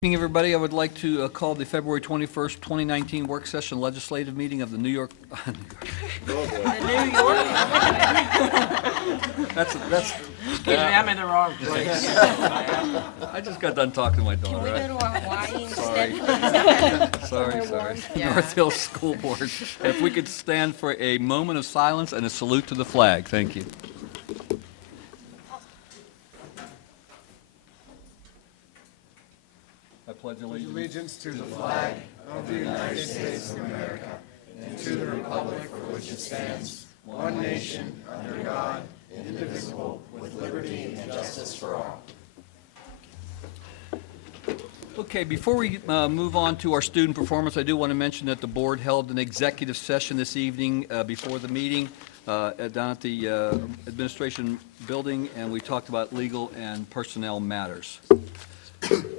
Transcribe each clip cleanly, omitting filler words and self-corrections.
Good evening, everybody. I would like to call the February 21st, 2019 work session legislative meeting of the New York. The New York. That's. Excuse me, I'm in the wrong place. I just got done talking to my daughter. Can we go to Hawaii instead? Sorry. Yeah. North Hills School Board. If we could stand for a moment of silence and a salute to the flag. Thank you. I pledge allegiance to the flag of the United States of America and to the republic for which it stands, one nation, under God, indivisible, with liberty and justice for all. Okay, before we move on to our student performance, I do want to mention that the board held an executive session this evening before the meeting down at the administration building, and we talked about legal and personnel matters.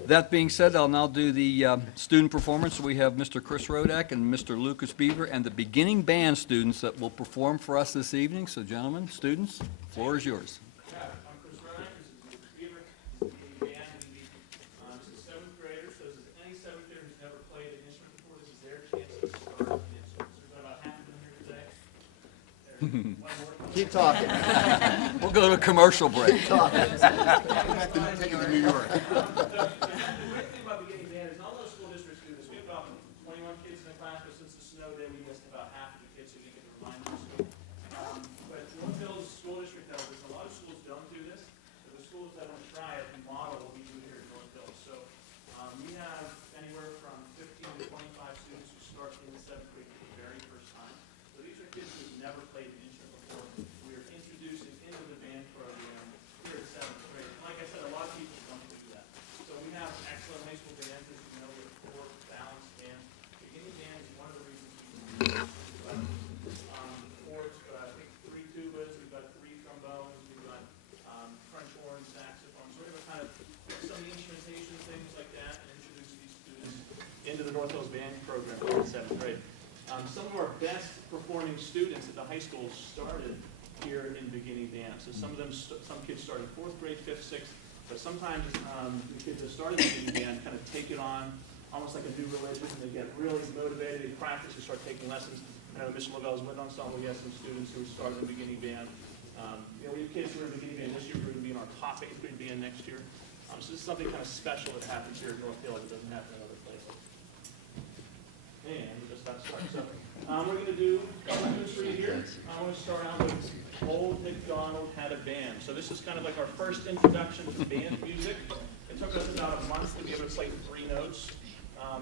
That being said, I'll now do the student performance. We have Mr. Chris Rodak and Mr. Lucas Beaver and the beginning band students that will perform for us this evening. So, gentlemen, students, the floor is yours. I'm Chris Rodak. This is Lucas Beaver. This is the band. This is seventh graders. So this is any seventh grader who's never played an instrument before. This is their chance to start an instrument. So we've got about half of them here today. One more. Keep talking. We'll go to a commercial break. Take it to New York. The great thing about beginning band is not all those school districts do this. We have about 21 kids in the class, but since the snow day, we missed about half of the kids, so we get the reminders. But North Hills School District does this. A lot of schools don't do this. So the schools that want to try it and model what we do here at North Hills. So we have anywhere from 15 to 25 students who start in the seventh grade for the very first time. So these are kids who've never played an instrument before. We are introducing into the band program here at seventh grade. Like I said, a lot of people don't do that. So we have excellent high school bands, as you know, we have 4 balanced bands. Beginning band is one of the reasons we do this. Chords, I think 3 tubas, we've got 3 trombones, we've got French horn, saxophone. So we're going to kind of fix some of the instrumentation, things like that, and introduce these students into the North Hills Band program here in 7th grade. Some of our best performing students at the high school started here in beginning band. So some of them, some kids started 4th grade, 5th, 6th, but sometimes the kids that started beginning band kind of take it on almost like a new religion, and they get really motivated, they practice, they start taking lessons. I know Mission LaBelle's wind ensemble, we have some students who started in beginning band. We have kids who are in beginning band this year who are going to be in our top 8th grade band next year. So this is something kind of special that happens here at North Hill that doesn't happen in other places. And we just got started. So we're going to do this for you here. I want to start out with Old MacDonald Had a Band. So this is kind of like our first introduction to band music. It took us about a month to be able to play 3 notes.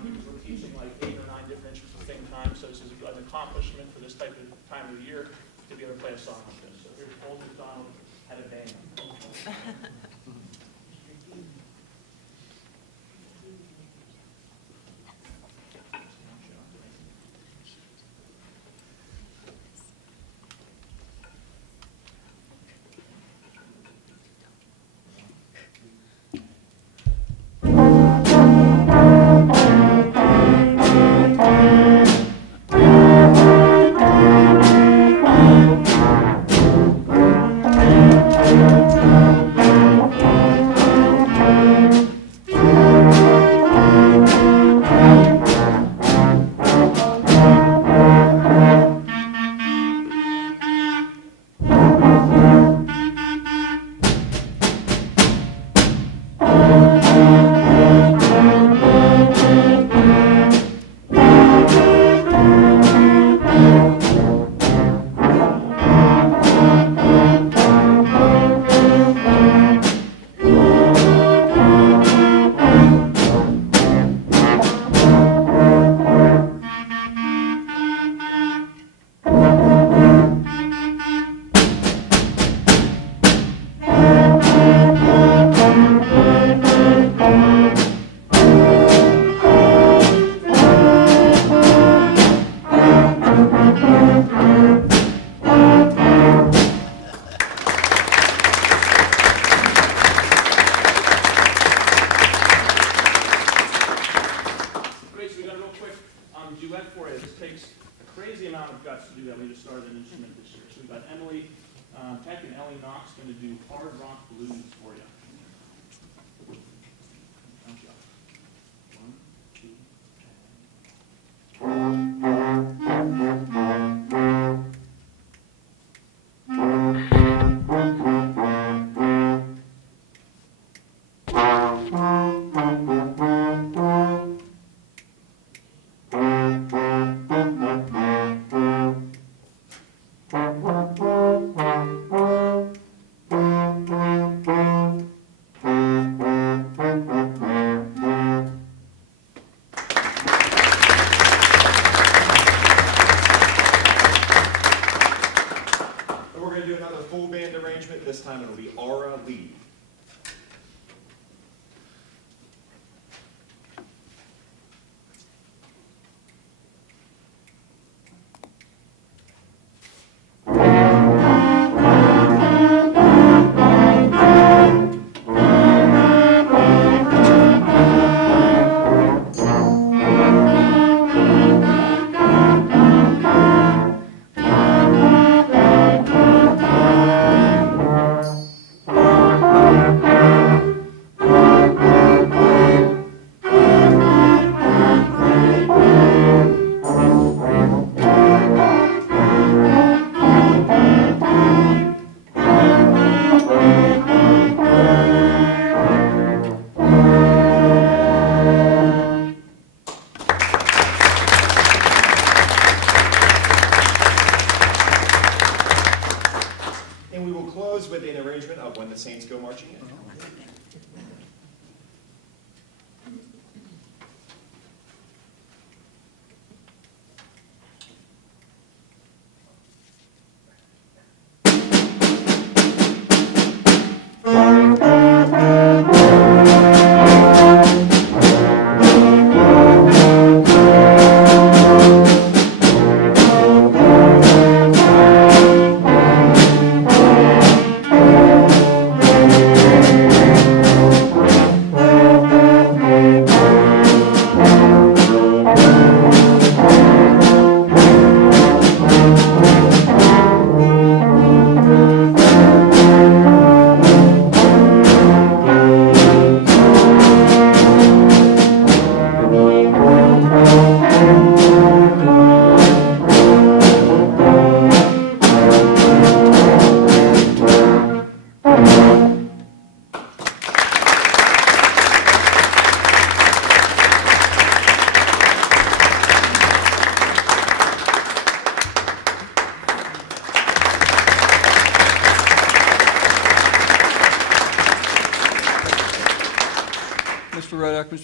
Because we're teaching like 8 or 9 different instruments at the same time, so this is an accomplishment for this type of time of the year to be able to play a song like this. So here's Old MacDonald Had a Band.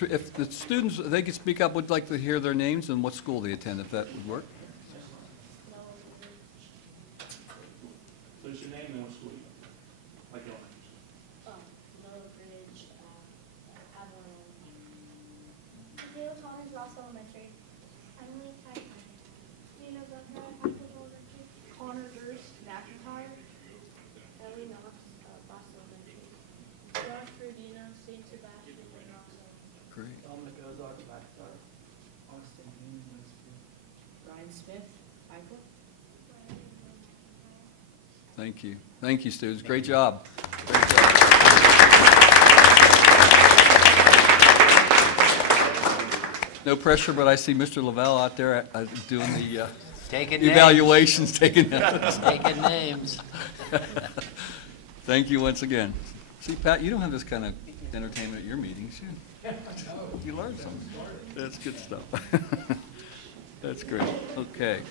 if the students, they could speak up, would like to hear their names and what school they attend, if that would work. So it's your name and what school you go to? Like elementary school. Lower Bridge, Avalon. Dale Collins, Ross Elementary. Emily Tyson. Nina Zucker, Apple Elementary. Connor Durst, McIntyre. Ellie Knox, Ross Elementary. Josh Verdino, St. Sebastian, and Ross Elementary. Great. Dominic Ozark, Blackstar. Austin Haynes, Westfield. Ryan Smith, Piper. Thank you. Thank you, students. Great job. No pressure, but I see Mr. Lavelle out there doing the Taking evaluations, taking notes. Taking names. Thank you once again. See, Pat, you don't have this kind of entertainment at your meetings. You learn something. That's good stuff. That's great. Okay.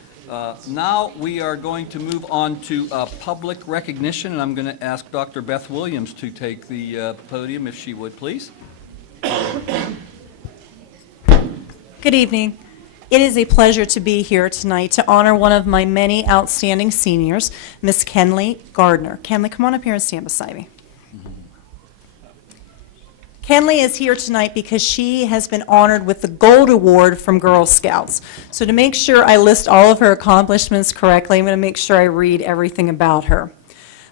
Now we are going to move on to public recognition, and I'm going to ask Dr. Beth Williams to take the podium, if she would, please. Good evening. It is a pleasure to be here tonight to honor one of my many outstanding seniors, Miss Kenley Gardner. Kenley, come on up here and stand beside me. Kenley is here tonight because she has been honored with the Gold Award from Girl Scouts. So to make sure I list all of her accomplishments correctly, I'm going to make sure I read everything about her.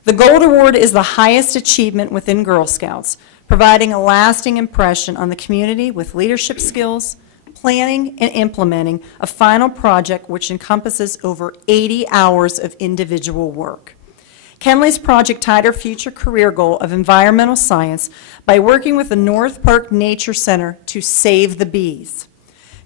The Gold Award is the highest achievement within Girl Scouts, providing a lasting impression on the community with leadership skills, planning and implementing a final project which encompasses over 80 hours of individual work. Kenley's project tied her future career goal of environmental science by working with the North Park Nature Center to save the bees,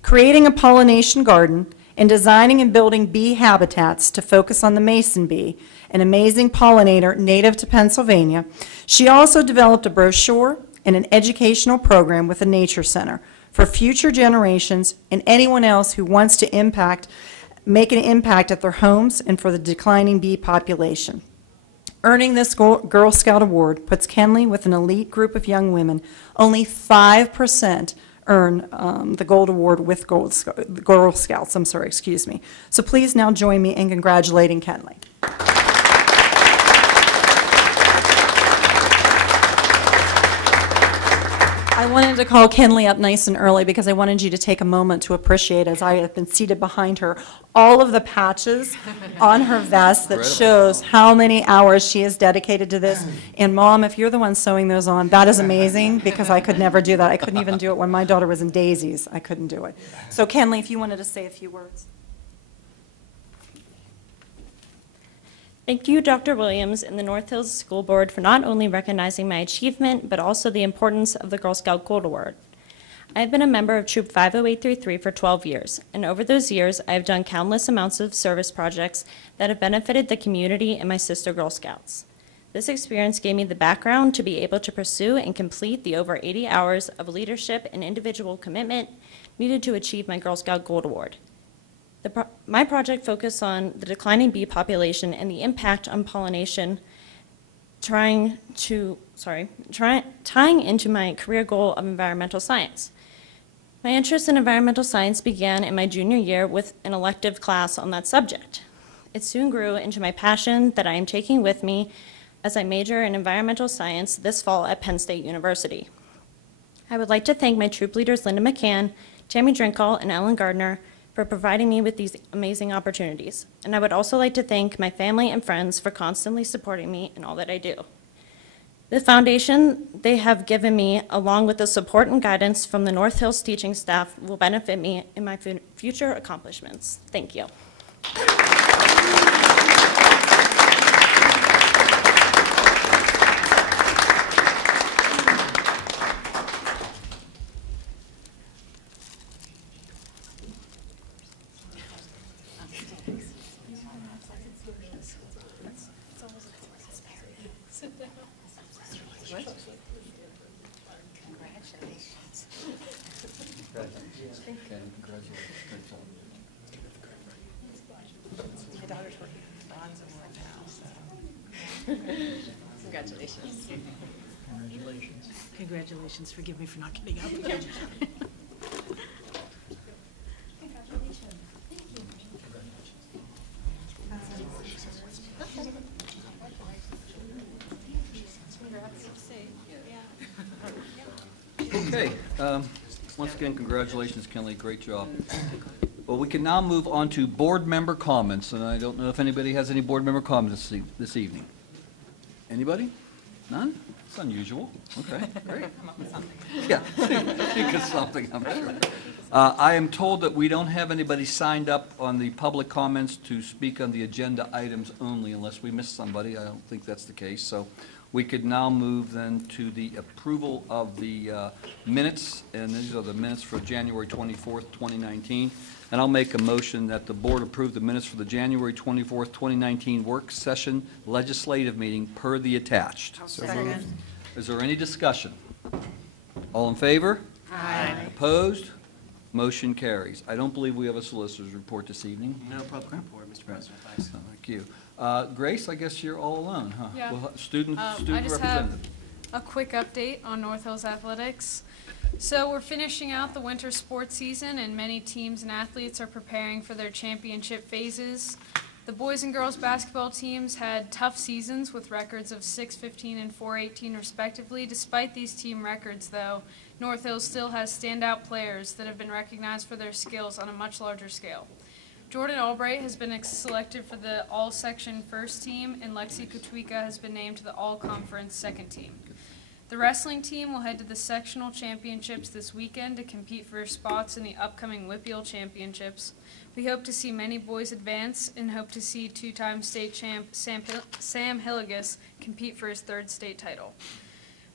creating a pollination garden, and designing and building bee habitats to focus on the mason bee, an amazing pollinator native to Pennsylvania. She also developed a brochure and an educational program with the Nature Center for future generations and anyone else who wants to make an impact at their homes and for the declining bee population. Earning this Girl Scout Award puts Kenley with an elite group of young women. Only 5% earn the Gold Award with Girl Scouts. Excuse me. So please now join me in congratulating Kenley. I wanted to call Kenley up nice and early because I wanted you to take a moment to appreciate, as I have been seated behind her, all of the patches on her vest that shows how many hours she has dedicated to this. And Mom, if you're the one sewing those on, that is amazing because I could never do that. I couldn't even do it when my daughter was in Daisies. I couldn't do it. So Kenley, if you wanted to say a few words. Thank you, Dr. Williams and the North Hills School Board for not only recognizing my achievement, but also the importance of the Girl Scout Gold Award. I have been a member of Troop 50833 for 12 years, and over those years, I have done countless amounts of service projects that have benefited the community and my sister Girl Scouts. This experience gave me the background to be able to pursue and complete the over 80 hours of leadership and individual commitment needed to achieve my Girl Scout Gold Award. My project focused on the declining bee population and the impact on pollination, tying into my career goal of environmental science. My interest in environmental science began in my junior year with an elective class on that subject. It soon grew into my passion that I am taking with me as I major in environmental science this fall at Penn State University. I would like to thank my troop leaders Linda McCann, Tammy Drinkall, and Ellen Gardner for providing me with these amazing opportunities. And I would also like to thank my family and friends for constantly supporting me in all that I do. The foundation they have given me, along with the support and guidance from the North Hills teaching staff, will benefit me in my future accomplishments. Thank you. Congratulations. Congratulations. Congratulations, forgive me for not getting up. Congratulations. Okay, once again, congratulations, Kenley, great job. Well, we can now move on to board member comments, and I don't know if anybody has any board member comments this evening. Anybody? None? It's unusual. Okay, great. Yeah, think of something, I'm sure. I am told that we don't have anybody signed up on the public comments to speak on the agenda items only, unless we missed somebody. I don't think that's the case, so we could now move then to the approval of the minutes, and these are the minutes for January 24th, 2019. And I'll make a motion that the board approve the minutes for the January 24th, 2019 work session legislative meeting per the attached. Second. Is there any discussion? All in favor? Aye. Opposed? Motion carries. I don't believe we have a solicitor's report this evening. No public report, Mr. President. Thanks. Thank you. Grace, I guess you're all alone, huh? Yeah. Well, Student I just representative. have a quick update on North Hills Athletics. So we're finishing out the winter sports season, and many teams and athletes are preparing for their championship phases. The boys and girls basketball teams had tough seasons with records of 6-15 and 4-18 respectively. Despite these team records, though, North Hills still has standout players that have been recognized for their skills on a much larger scale. Jordan Albright has been selected for the all-section first team, and Lexi Kotwika has been named to the all-conference second team. The wrestling team will head to the sectional championships this weekend to compete for spots in the upcoming WPIAL championships. We hope to see many boys advance and hope to see two-time state champ Sam Hilligus compete for his third state title.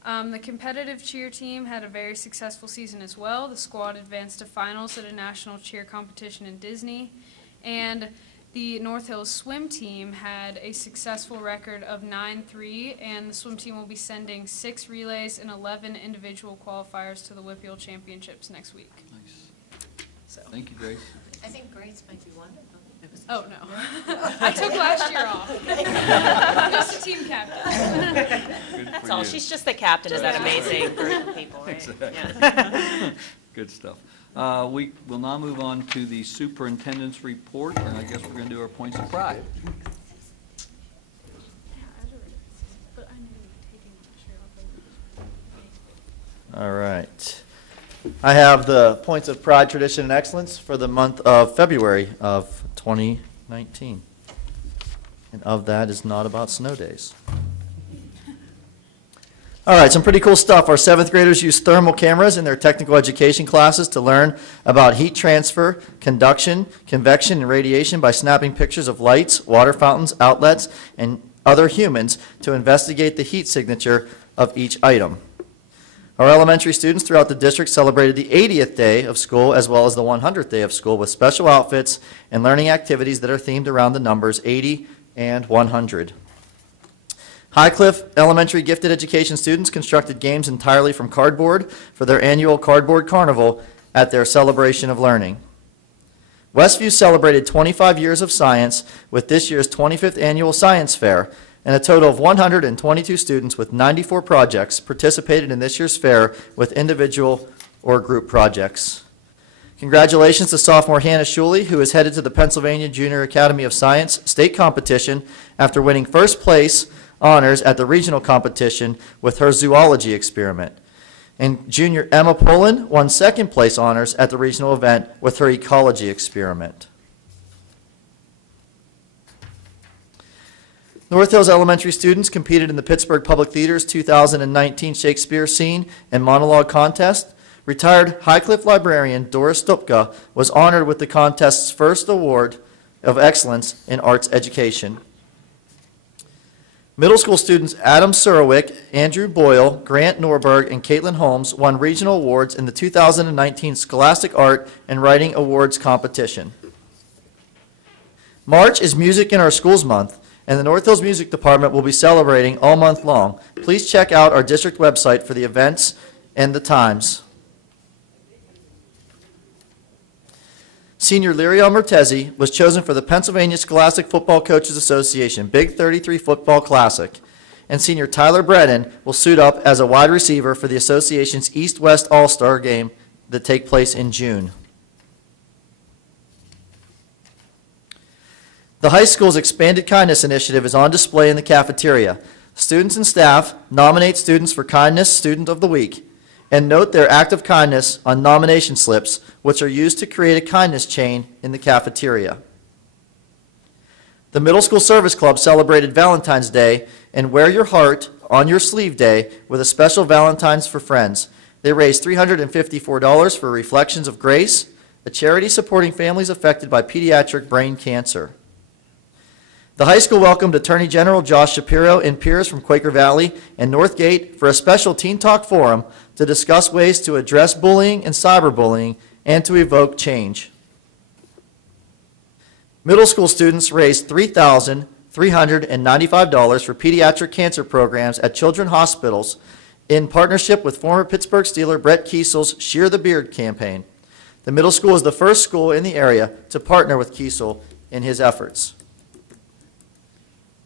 The competitive cheer team had a very successful season as well. The squad advanced to finals at a national cheer competition in Disney. And the North Hills swim team had a successful record of 9-3, and the swim team will be sending 6 relays and 11 individual qualifiers to the WPIAL championships next week. Nice. So. Thank you, Grace. I think Grace might be wonderful. Oh, no. I took last year off. I'm just a team captain. Good That's for all. you. She's just the captain of that amazing group of people, right? Exactly. Yeah. Good stuff. We will now move on to the superintendent's report, and I guess we're going to do our points of pride. All right. I have the points of pride, tradition, and excellence for the month of February of 2019. And of that is not about snow days. All right, some pretty cool stuff. Our 7th graders use thermal cameras in their technical education classes to learn about heat transfer, conduction, convection, and radiation by snapping pictures of lights, water fountains, outlets, and other humans to investigate the heat signature of each item. Our elementary students throughout the district celebrated the 80th day of school as well as the 100th day of school with special outfits and learning activities that are themed around the numbers 80 and 100. Highcliffe Elementary gifted education students constructed games entirely from cardboard for their annual Cardboard Carnival at their celebration of learning. Westview celebrated 25 years of science with this year's 25th annual science fair, and a total of 122 students with 94 projects participated in this year's fair with individual or group projects. Congratulations to sophomore Hannah Shuley, who is headed to the Pennsylvania Junior Academy of Science state competition after winning first place honors at the regional competition with her zoology experiment. And junior Emma Pullen won second place honors at the regional event with her ecology experiment. North Hills Elementary students competed in the Pittsburgh Public Theater's 2019 Shakespeare Scene and Monologue Contest. Retired Highcliffe librarian Doris Stupka was honored with the contest's first award of excellence in arts education. Middle school students Adam Surowick, Andrew Boyle, Grant Norberg, and Caitlin Holmes won regional awards in the 2019 Scholastic Art and Writing Awards competition. March is Music in Our Schools Month, and the North Hills Music Department will be celebrating all month long. Please check out our district website for the events and the times. Senior Lirio Mertezi was chosen for the Pennsylvania Scholastic Football Coaches Association Big 33 Football Classic. and senior Tyler Brennan will suit up as a wide receiver for the association's East-West All-Star game that take place in June. The high school's Expanded Kindness Initiative is on display in the cafeteria. Students and staff nominate students for Kindness Student of the Week and note their act of kindness on nomination slips, which are used to create a kindness chain in the cafeteria. The Middle School Service Club celebrated Valentine's Day and Wear Your Heart on Your Sleeve Day with a special Valentine's for Friends. They raised $354 for Reflections of Grace, a charity supporting families affected by pediatric brain cancer. The high school welcomed Attorney General Josh Shapiro and peers from Quaker Valley and Northgate for a special Teen Talk forum to discuss ways to address bullying and cyberbullying and to evoke change. Middle school students raised $3,395 for pediatric cancer programs at children's hospitals in partnership with former Pittsburgh Steeler Brett Kiesel's Shear the Beard campaign. The middle school is the first school in the area to partner with Kiesel in his efforts.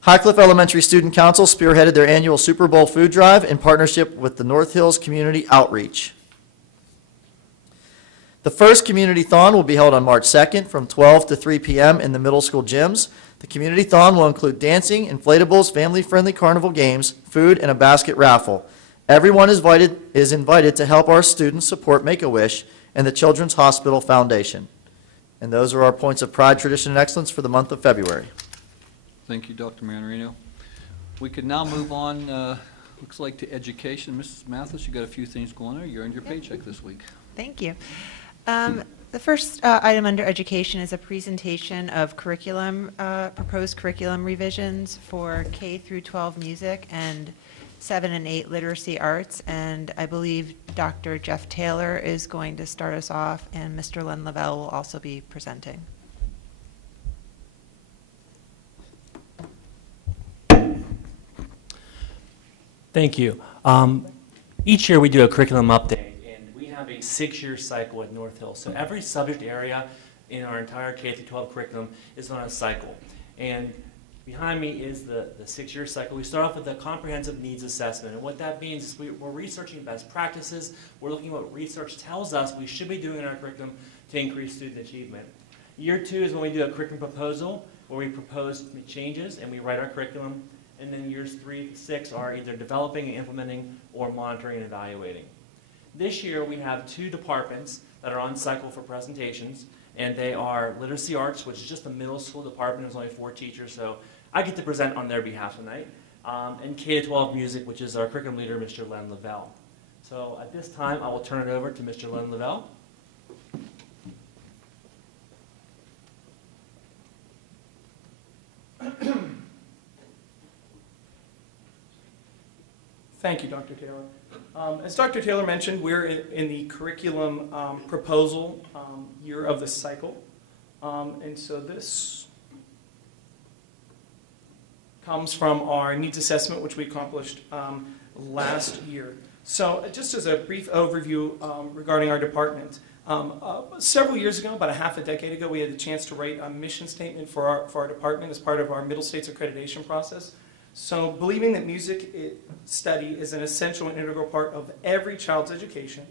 Highcliffe Elementary Student Council spearheaded their annual Super Bowl food drive in partnership with the North Hills Community Outreach. The first Community-thon will be held on March 2nd from 12 to 3 p.m. in the middle school gyms. The Community-thon will include dancing, inflatables, family-friendly carnival games, food, and a basket raffle. Everyone is invited to help our students support Make-A-Wish and the Children's Hospital Foundation. And those are our points of pride, tradition, and excellence for the month of February. Thank you, Dr. Manarino. We could now move on, looks like, to education. Mrs. Mathis, you got a few things going on. You earned your paycheck this week. Thank you. The first item under education is a presentation of curriculum, proposed curriculum revisions for K through 12 music and 7 and 8 literacy arts. And I believe Dr. Jeff Taylor is going to start us off, and Mr. Len Lavelle will also be presenting. Thank you. Each year we do a curriculum update, and we have a 6-year cycle at North Hill. So every subject area in our entire K-12 curriculum is on a cycle. And behind me is the 6-year cycle. We start off with a comprehensive needs assessment, and what that means is we're researching best practices. We're looking at what research tells us we should be doing in our curriculum to increase student achievement. Year 2 is when we do a curriculum proposal, where we propose changes and we write our curriculum. And then years 3 to 6 are either developing and implementing or monitoring and evaluating. This year we have 2 departments that are on cycle for presentations, and they are Literacy Arts, which is just a middle school department. There's only 4 teachers, so I get to present on their behalf tonight, and K-12 Music, which is our curriculum leader, Mr. Len Lavelle. So at this time, I will turn it over to Mr. Len Lavelle. Thank you, Dr. Taylor. As Dr. Taylor mentioned, we're in the curriculum proposal year of the cycle. And so this comes from our needs assessment, which we accomplished last year. So just as a brief overview regarding our department, several years ago, about a half a decade ago, we had the chance to write a mission statement for our department as part of our Middle States accreditation process. So believing that music study is an essential and integral part of every child's education,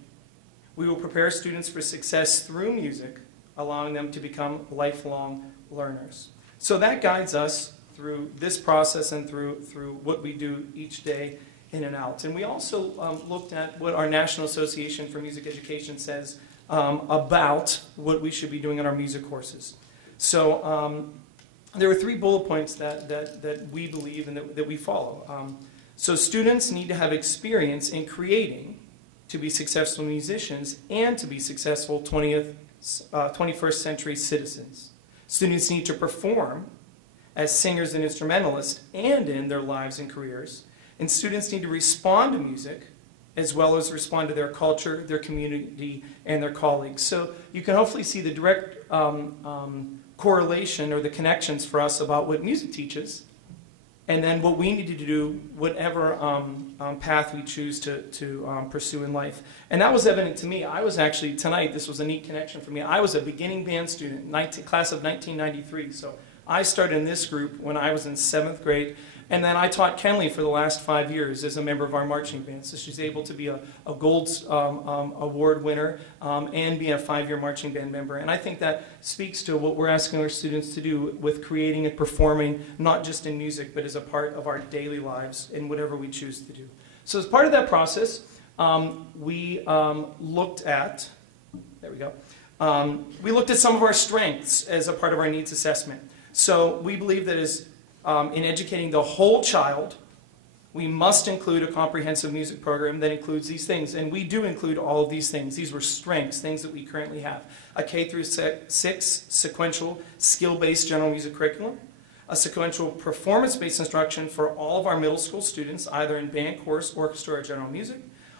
we will prepare students for success through music, allowing them to become lifelong learners. So that guides us through this process and through what we do each day in and out. And we also looked at what our National Association for Music Education says about what we should be doing in our music courses. So there are 3 bullet points that we believe and that we follow. So students need to have experience in creating to be successful musicians and to be successful 21st century citizens. Students need to perform as singers and instrumentalists and in their lives and careers. And students need to respond to music as well as respond to their culture, their community, and their colleagues. So you can hopefully see the direct correlation or the connections for us about what music teaches and then what we need to do, whatever path we choose to pursue in life. And that was evident to me. I was actually, tonight, this was a neat connection for me. I was a beginning band student, class of 1993. So I started in this group when I was in 7th grade. And then I taught Kenley for the last 5 years as a member of our marching band. So she's able to be a gold award winner and be a 5-year marching band member. And I think that speaks to what we're asking our students to do with creating and performing, not just in music, but as a part of our daily lives in whatever we choose to do. So as part of that process, we looked at, we looked at some of our strengths as a part of our needs assessment. So we believe that as in educating the whole child, we must include a comprehensive music program that includes these things. And we do include all of these things. These were strengths, things that we currently have. A K through 6 sequential skill-based general music curriculum, a sequential performance-based instruction for all of our middle school students, either in band, chorus, orchestra, or general music,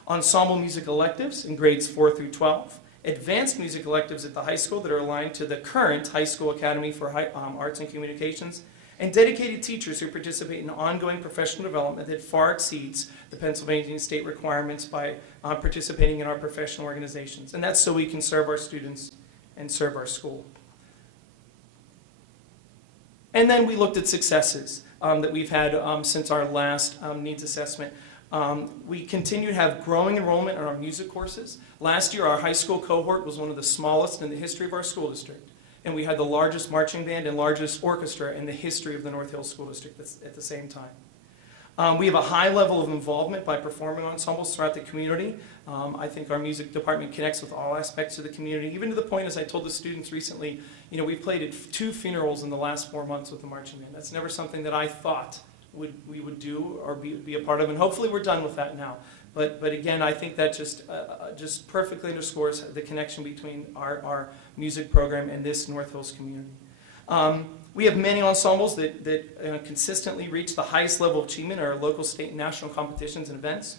ensemble music electives in grades 4 through 12, advanced music electives at the high school that are aligned to the current High School Academy for Arts and Communications, and dedicated teachers who participate in ongoing professional development that far exceeds the Pennsylvania state requirements by participating in our professional organizations. And that's so we can serve our students and serve our school. And then we looked at successes that we've had since our last needs assessment. We continue to have growing enrollment in our music courses. Last year, our high school cohort was one of the smallest in the history of our school district. And we had the largest marching band and largest orchestra in the history of the North Hills School District at the same time. We have a high level of involvement by performing ensembles throughout the community. I think our music department connects with all aspects of the community, even to the point, as I told the students recently, we've played at 2 funerals in the last 4 months with the marching band. That's never something that I thought we would do or be a part of, and hopefully we're done with that now. But again, I think that just perfectly underscores the connection between our music program and this North Hills community. We have many ensembles that consistently reach the highest level of achievement in our local, state, and national competitions and events.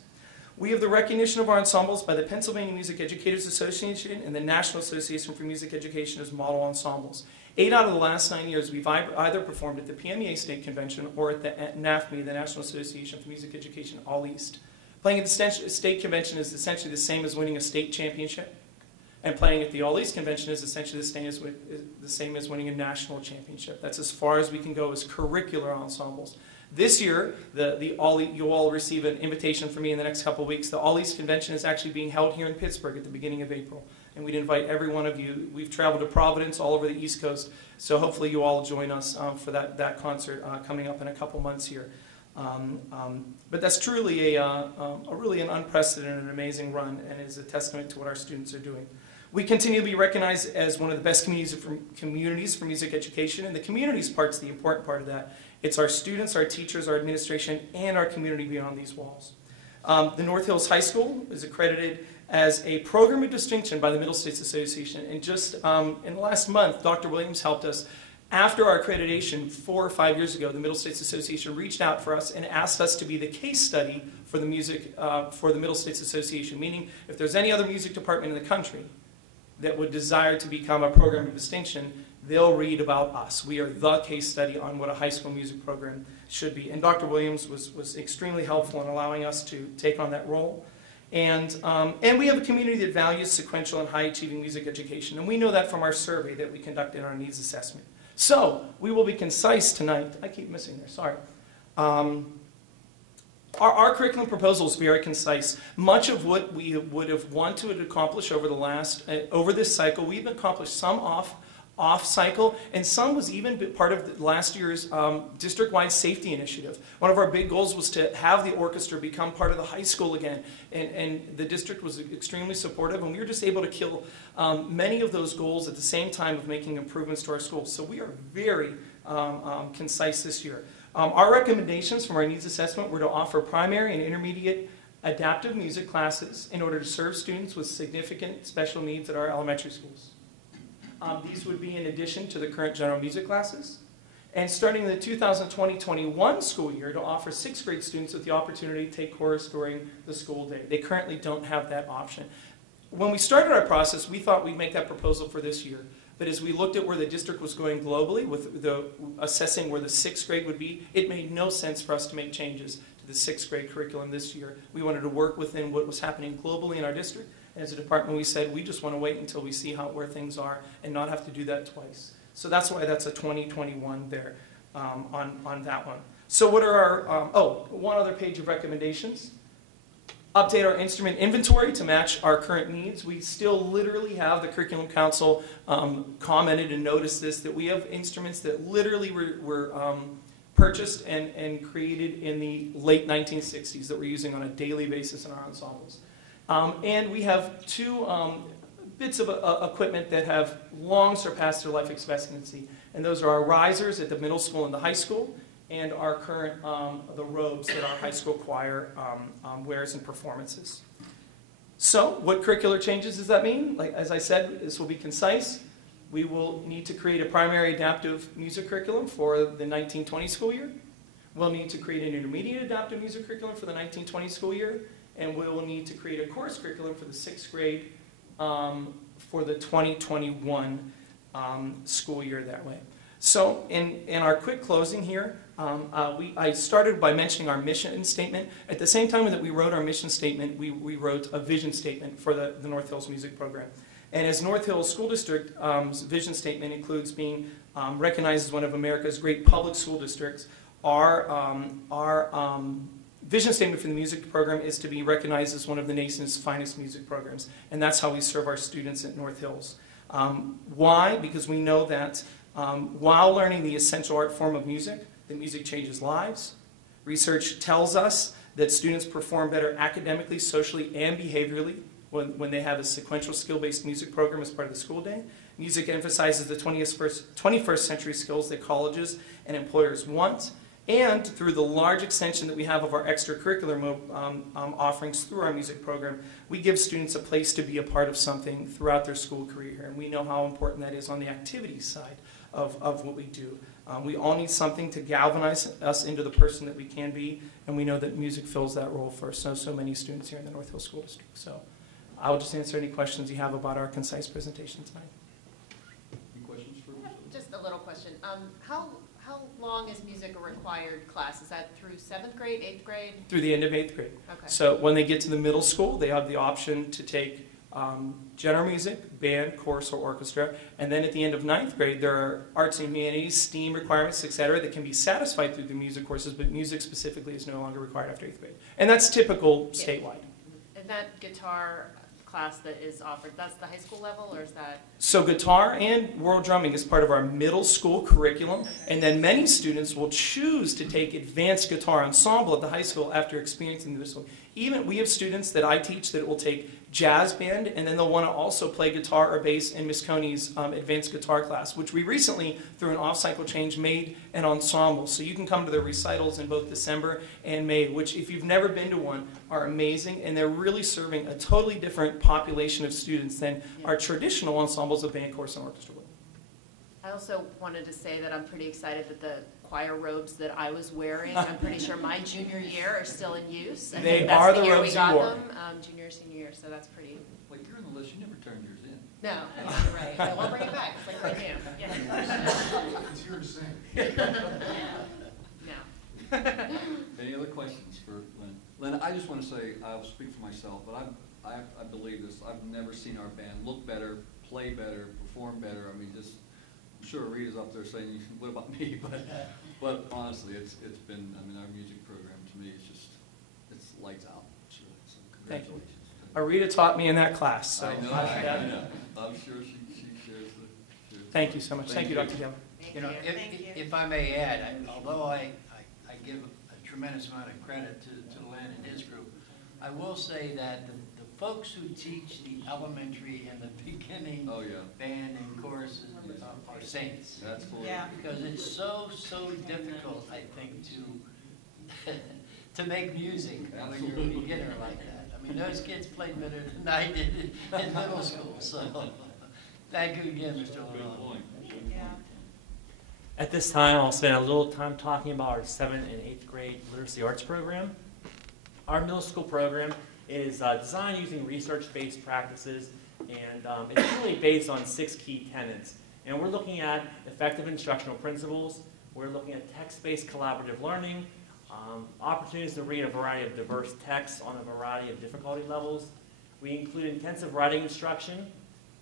We have the recognition of our ensembles by the Pennsylvania Music Educators Association and the National Association for Music Education as model ensembles. 8 out of the last 9 years, we've either performed at the PMEA State Convention or at the NAFME, the National Association for Music Education, All East. Playing at the state convention is essentially the same as winning a state championship. And playing at the All East convention is essentially the same as winning a national championship. That's as far as we can go as curricular ensembles. This year, you'll all receive an invitation from me in the next couple of weeks. The All East convention is actually being held here in Pittsburgh at the beginning of April. And we'd invite every one of you. We've traveled to Providence, all over the East Coast. So hopefully you all join us for that concert coming up in a couple months here. But that's truly really an unprecedented and amazing run, and is a testament to what our students are doing. We continue to be recognized as one of the best communities for music education, and the communities part's the important part of that. It's our students, our teachers, our administration, and our community beyond these walls. The North Hills High School is accredited as a program of distinction by the Middle States Association, and just in the last month, Dr. Williams helped us. After our accreditation 4 or 5 years ago, the Middle States Association reached out for us and asked us to be the case study for the music for the Middle States Association, meaning if there's any other music department in the country that would desire to become a program of distinction, they'll read about us. We are the case study on what a high school music program should be. And Dr. Williams was extremely helpful in allowing us to take on that role. And we have a community that values sequential and high-achieving music education. And we know that from our survey that we conducted in our needs assessment. So, we will be concise tonight. I keep missing there, sorry. Our curriculum proposal is very concise. Much of what we would have wanted to accomplish over this cycle, we've accomplished some off cycle, and some was even part of last year's district-wide safety initiative. One of our big goals was to have the orchestra become part of the high school again, and the district was extremely supportive, and we were just able to kill many of those goals at the same time of making improvements to our schools. So we are very concise this year. Our recommendations from our needs assessment were to offer primary and intermediate adaptive music classes in order to serve students with significant special needs at our elementary schools. These would be in addition to the current general music classes. And starting in the 2020-21 school year, to offer 6th grade students with the opportunity to take chorus during the school day. They currently don't have that option. When we started our process, we thought we'd make that proposal for this year. But as we looked at where the district was going globally, with assessing where the 6th grade would be, it made no sense for us to make changes to the 6th grade curriculum this year. We wanted to work within what was happening globally in our district. And as a department, we said, we just want to wait until we see where things are and not have to do that twice. So that's why that's a 2021 there on that one. So what are our, one other page of recommendations. Update our instrument inventory to match our current needs. We still literally have, the Curriculum Council commented and noticed this, that we have instruments that literally were purchased and created in the late 1960s that we're using on a daily basis in our ensembles. And we have two bits of equipment that have long surpassed their life expectancy, and those are our risers at the middle school and the high school, and our current, the robes that our high school choir wears in performances. So, what curricular changes does that mean? Like, as I said, this will be concise. We will need to create a primary adaptive music curriculum for the 1920 school year. We'll need to create an intermediate adaptive music curriculum for the 1920 school year, and we will need to create a course curriculum for the 6th grade for the 2021 school year that way. So, in our quick closing here, I started by mentioning our mission statement. At the same time that we wrote our mission statement, we wrote a vision statement for the North Hills Music Program. And as North Hills School District's vision statement includes being recognized as one of America's great public school districts, our vision statement for the music program is to be recognized as one of the nation's finest music programs. And that's how we serve our students at North Hills. Why? Because we know that while learning the essential art form of music, the music changes lives. Research tells us that students perform better academically, socially, and behaviorally when they have a sequential skill-based music program as part of the school day. Music emphasizes the 21st century skills that colleges and employers want. And through the large extension that we have of our extracurricular offerings through our music program, we give students a place to be a part of something throughout their school career. And we know how important that is on the activities side of what we do. We all need something to galvanize us into the person that we can be, and we know that music fills that role for so many students here in the North Hills School District. So I will just answer any questions you have about our concise presentation tonight. Any questions for me? Just a little question. How long is music a required class? Is that through 7th grade, 8th grade? Through the end of 8th grade. Okay. So when they get to the middle school, they have the option to take general music, band, chorus, or orchestra. And then at the end of 9th grade, there are arts and humanities, STEAM requirements, etc., that can be satisfied through the music courses, but music specifically is no longer required after 8th grade. And that's typical statewide. And that guitar class that is offered, that's the high school level, or is that? So guitar and world drumming is part of our middle school curriculum, and then many students will choose to take advanced guitar ensemble at the high school after experiencing the middle school. Even we have students that I teach that will take jazz band, and then they'll want to also play guitar or bass in Miss Coney's advanced guitar class, which we recently, through an off-cycle change, made an ensemble. So you can come to their recitals in both December and May, which if you've never been to one, are amazing, and they're really serving a totally different population of students than our traditional ensembles of band, chorus, and orchestra. I also wanted to say that I'm pretty excited that the choir robes that I was wearing, I'm pretty sure my junior year are still in use. I They think that's are the the year robes we you got wore. them, junior, senior year, so that's pretty. Wait, you're on the list, you never turned yours in. No, that's right. I won't bring it back. It's like brand new. Yeah. It's your sing. No. Any other questions for Lynn? Lynn, I just want to say, I'll speak for myself, but I believe this. I've never seen our band look better, play better, perform better. I mean, just, I'm sure Rita's up there saying, what about me? But honestly, it's been, I mean, our music program to me is just, it's lights out. Sure. So congratulations. Arita taught me in that class. So I know. I'm sure she shares the. Thank you so much. Thank you, Dr. Taylor. Thank You know, you. if I may add, although I give a tremendous amount of credit to Len and his group, I will say that the folks who teach the elementary and the beginning band and choruses are saints. That's cool. Yeah. Because it's so difficult, I think, to make music when you're a beginner like that. I mean, those kids played better than I did in middle school. So, thank you again, Mr. Lamont. At this time, I'll spend a little time talking about our 7th and 8th grade literacy arts program. Our middle school program is designed using research-based practices, and it's really based on 6 key tenets. And we're looking at effective instructional principles, we're looking at text-based collaborative learning, opportunities to read a variety of diverse texts on a variety of difficulty levels. We include intensive writing instruction,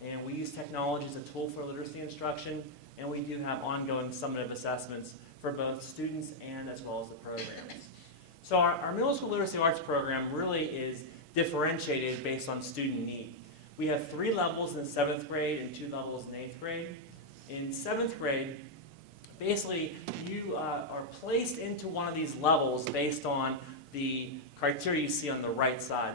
and we use technology as a tool for literacy instruction, and we do have ongoing summative assessments for both students and as well as the programs. So our middle school literacy arts program really is differentiated based on student need. We have 3 levels in 7th grade and 2 levels in 8th grade. In 7th grade, basically you are placed into one of these levels based on the criteria you see on the right side.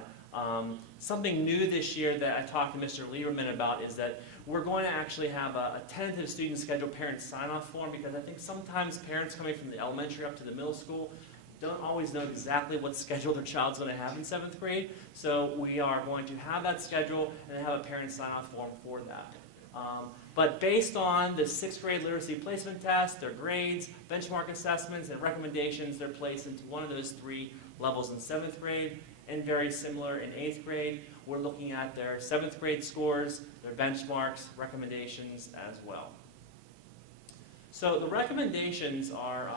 Something new this year that I talked to Mr. Lieberman about is that we're going to actually have a tentative student schedule parent sign-off form, because I think sometimes parents coming from the elementary up to the middle school don't always know exactly what schedule their child's going to have in 7th grade. So we are going to have that schedule and have a parent sign-off form for that. But based on the 6th grade literacy placement test, their grades, benchmark assessments, and recommendations, they're placed into one of those 3 levels in 7th grade, and very similar in 8th grade. We're looking at their 7th grade scores, their benchmarks, recommendations as well. So the recommendations are,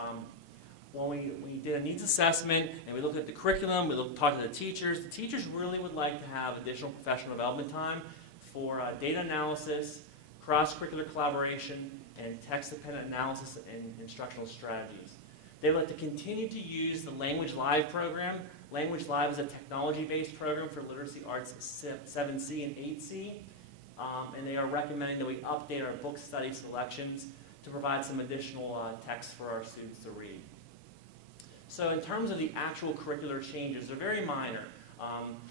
when we did a needs assessment and we looked at the curriculum, we talked to the teachers really would like to have additional professional development time for data analysis, cross-curricular collaboration, and text-dependent analysis and instructional strategies. They would like to continue to use the Language Live program. Language Live is a technology-based program for literacy arts 7C and 8C, and they are recommending that we update our book study selections to provide some additional text for our students to read. So in terms of the actual curricular changes, they're very minor.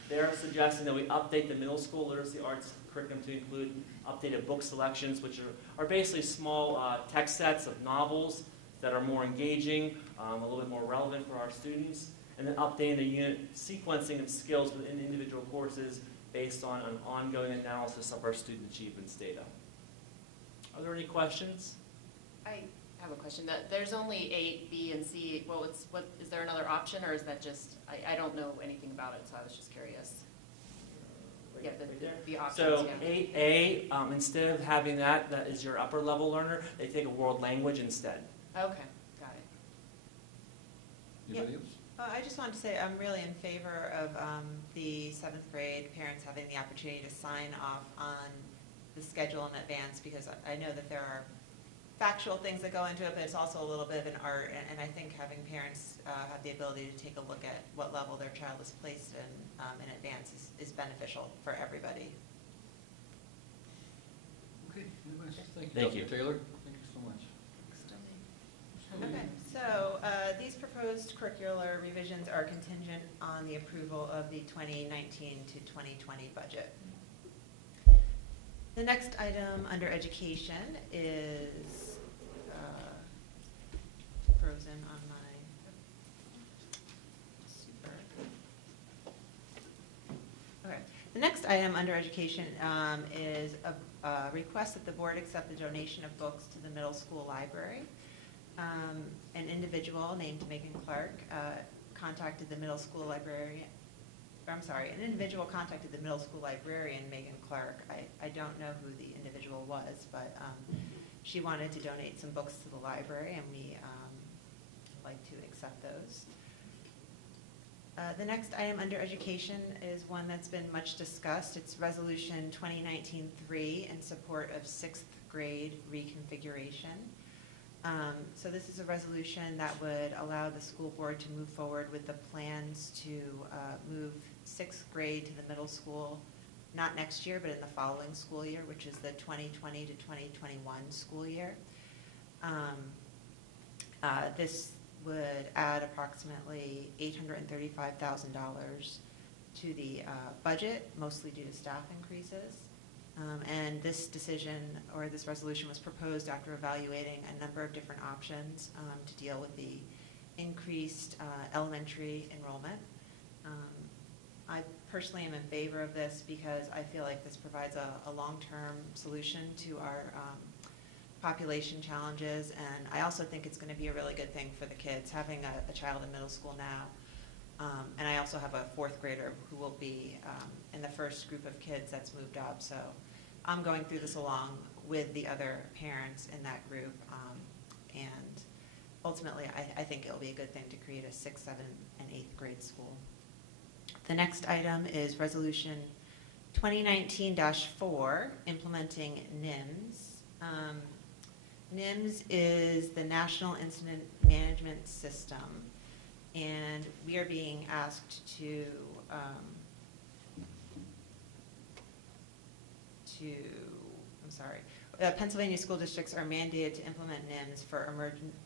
They're suggesting that we update the middle school literacy arts curriculum to include updated book selections, which are basically small text sets of novels that are more engaging, a little bit more relevant for our students, and then updating the unit sequencing of skills within individual courses based on an ongoing analysis of our student achievements data. Are there any questions? I have a question. There's only 8, B, and C. What is there another option, or is that just, I don't know anything about it, so I was just curious. Yeah, the options, so yeah. 8A, instead of having that is your upper level learner, they take a world language instead. Okay, got it. Anybody else? I just wanted to say I'm really in favor of the 7th grade parents having the opportunity to sign off on the schedule in advance, because I know that there are factual things that go into it, but it's also a little bit of an art, and I think having parents have the ability to take a look at what level their child is placed in advance is beneficial for everybody. Okay, anybody else? Thank you. Thank you. Dr. Taylor, thank you so much. Okay, so these proposed curricular revisions are contingent on the approval of the 2019 to 2020 budget. The next item under education is frozen on my super. Okay, the next item under education is a request that the board accept the donation of books to the middle school library. An individual named Megan Clark contacted the middle school librarian. An individual contacted the middle school librarian, Megan Clark. I don't know who the individual was, but she wanted to donate some books to the library, and we like to accept those. The next item under education is one that's been much discussed. It's Resolution 2019-3 in support of 6th grade reconfiguration. So this is a resolution that would allow the school board to move forward with the plans to move 6th grade to the middle school, not next year, but in the following school year, which is the 2020 to 2021 school year. This would add approximately $835,000 to the budget, mostly due to staff increases. And this decision, or this resolution, was proposed after evaluating a number of different options to deal with the increased elementary enrollment. I personally am in favor of this because I feel like this provides a long-term solution to our population challenges, and I also think it's going to be a really good thing for the kids, having a child in middle school now. And I also have a 4th grader who will be in the first group of kids that's moved up, so I'm going through this along with the other parents in that group, and ultimately I think it'll be a good thing to create a 6th, 7th, and 8th grade school. The next item is Resolution 2019-4, implementing NIMS. NIMS is the National Incident Management System, and we are being asked to Pennsylvania school districts are mandated to implement NIMS for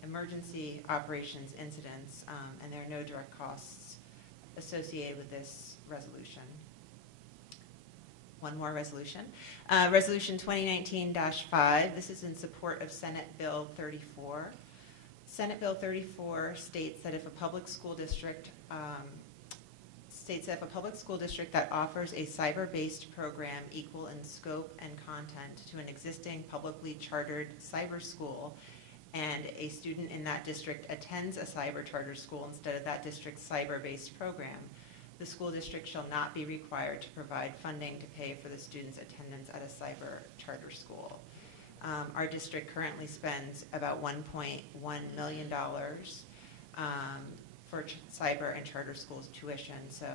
emergency operations incidents, and there are no direct costs associated with this resolution. One more resolution. Resolution 2019-5, this is in support of Senate Bill 34. Senate Bill 34 states that if a public school district that offers a cyber-based program equal in scope and content to an existing publicly chartered cyber school, and a student in that district attends a cyber charter school instead of that district's cyber-based program, the school district shall not be required to provide funding to pay for the student's attendance at a cyber charter school. Our district currently spends about $1.1 million for cyber and charter schools tuition. So,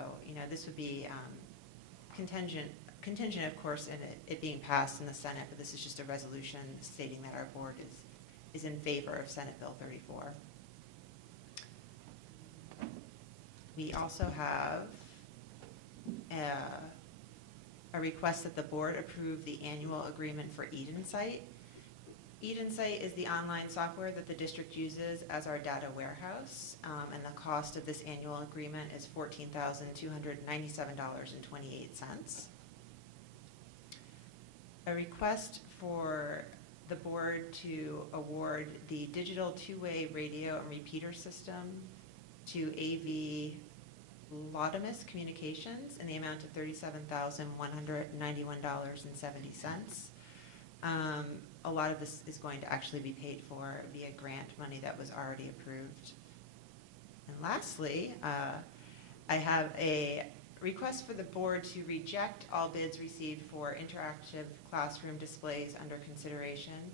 this would be contingent, of course, in it being passed in the Senate, but this is just a resolution stating that our board is in favor of Senate Bill 34. We also have a request that the board approve the annual agreement for EdenSite. EdenSite is the online software that the district uses as our data warehouse, and the cost of this annual agreement is $14,297.28. A request for the board to award the digital two-way radio and repeater system to AV Laudamus Communications in the amount of $37,191.70. A lot of this is going to actually be paid for via grant money that was already approved. And lastly, I have a request for the board to reject all bids received for interactive classroom displays under consideration.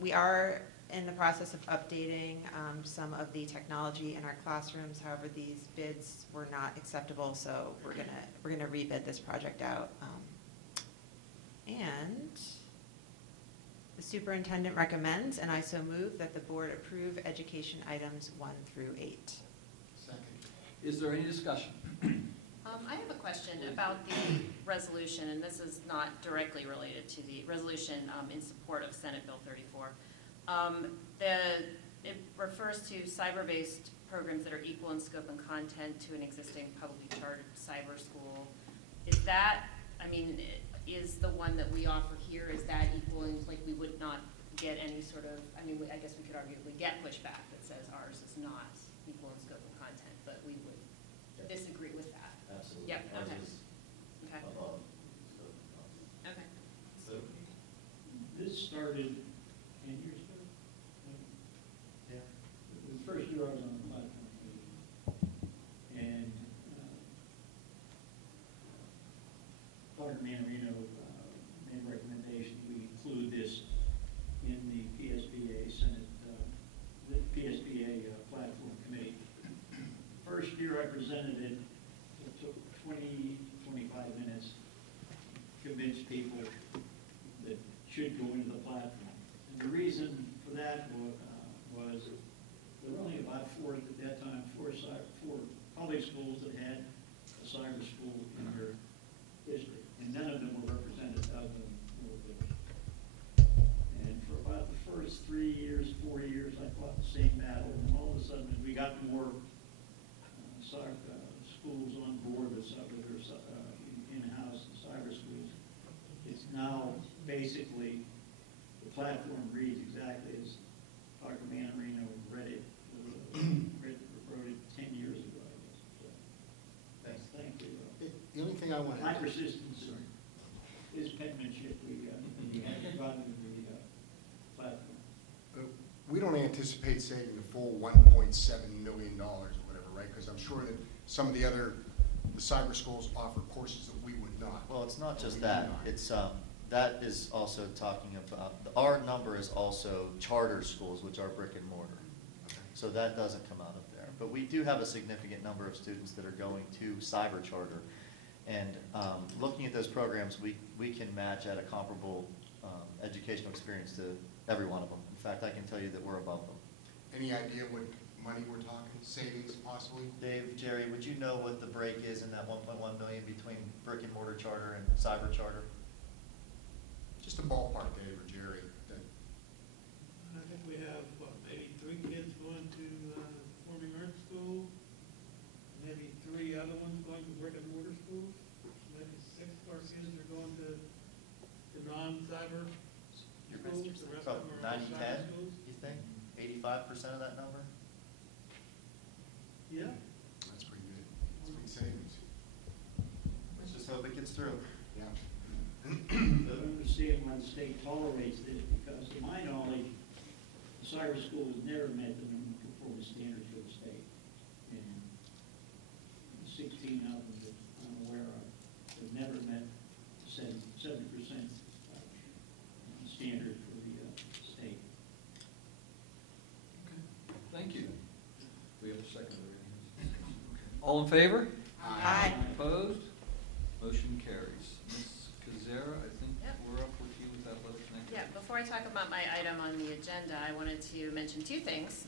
We are in the process of updating some of the technology in our classrooms. However, these bids were not acceptable, so we're gonna rebid this project out. And the superintendent recommends, and I so move, that the board approve education items 1 through 8. Second. Is there any discussion? I have a question about the resolution, and this is not directly related to the resolution in support of Senate Bill 34. It refers to cyber-based programs that are equal in scope and content to an existing publicly chartered cyber school. Is that, is the one that we offer here, is that equal in, like, we would not get any sort of, I guess we could arguably get pushback that says ours is not equal in scope and content, but we would disagree with that. Absolutely. Yep, Ours okay. is Okay. above. Okay. So, This started 10 years ago. yeah. The first year I was on the platform committee, and Dr. Manarino made a recommendation we include this in the PSBA Senate, the PSBA platform committee. First year I presented it, it took 20, 25 minutes, convinced people that should go into the platform. And the reason for that was there were only about four public schools that had a cyber school in their district, and none of them were represented out of the little village. And for about the first 4 years, I fought the same battle, and all of a sudden, as we got more schools on board with in-house cyber schools, it's now basically, the platform reads exactly as Dr. Manarino wrote it 10 years ago, I guess. So, thank you. The only thing I want to My persistence is penmanship. We haven't gotten the platform. we don't anticipate saving the full $1.7 million or whatever, right? Because I'm sure that some of the cyber schools offer courses that we would not. Well, it's not just that. It's that is also talking about, our number is also charter schools, which are brick and mortar. Okay. So that doesn't come out of there. But we do have a significant number of students that are going to cyber charter. And looking at those programs, we can match at a comparable educational experience to every one of them. In fact, I can tell you that we're above them. Any idea what money we're talking, savings possibly? Dave, Jerry, would you know what the break is in that 1.1 million between brick and mortar charter and cyber charter? Just a ballpark, Dave or Jerry. I think we have, what, maybe 3 kids going to performing arts school, maybe 3 other ones going to brick and mortar schools. Maybe 6 of our kids are going to non-cyber schools. The rest of them are all cyber 90-10, schools. you think? 85% of that number? Yeah. That's pretty good. That's big savings. Let's just hope it gets through. Yeah. I don't understand why the state tolerates this, because to my knowledge, the cyber school has never met the minimum performance standards for the state. And 16 of them that I'm aware of have never met the 70% standard for the state. Thank you. We have a second. All in favor? Aye. Opposed? Motion carries. Ms. Kazera, I think Yep. we're up with you with athletics next. Yeah, before I talk about my item on the agenda, I wanted to mention 2 things.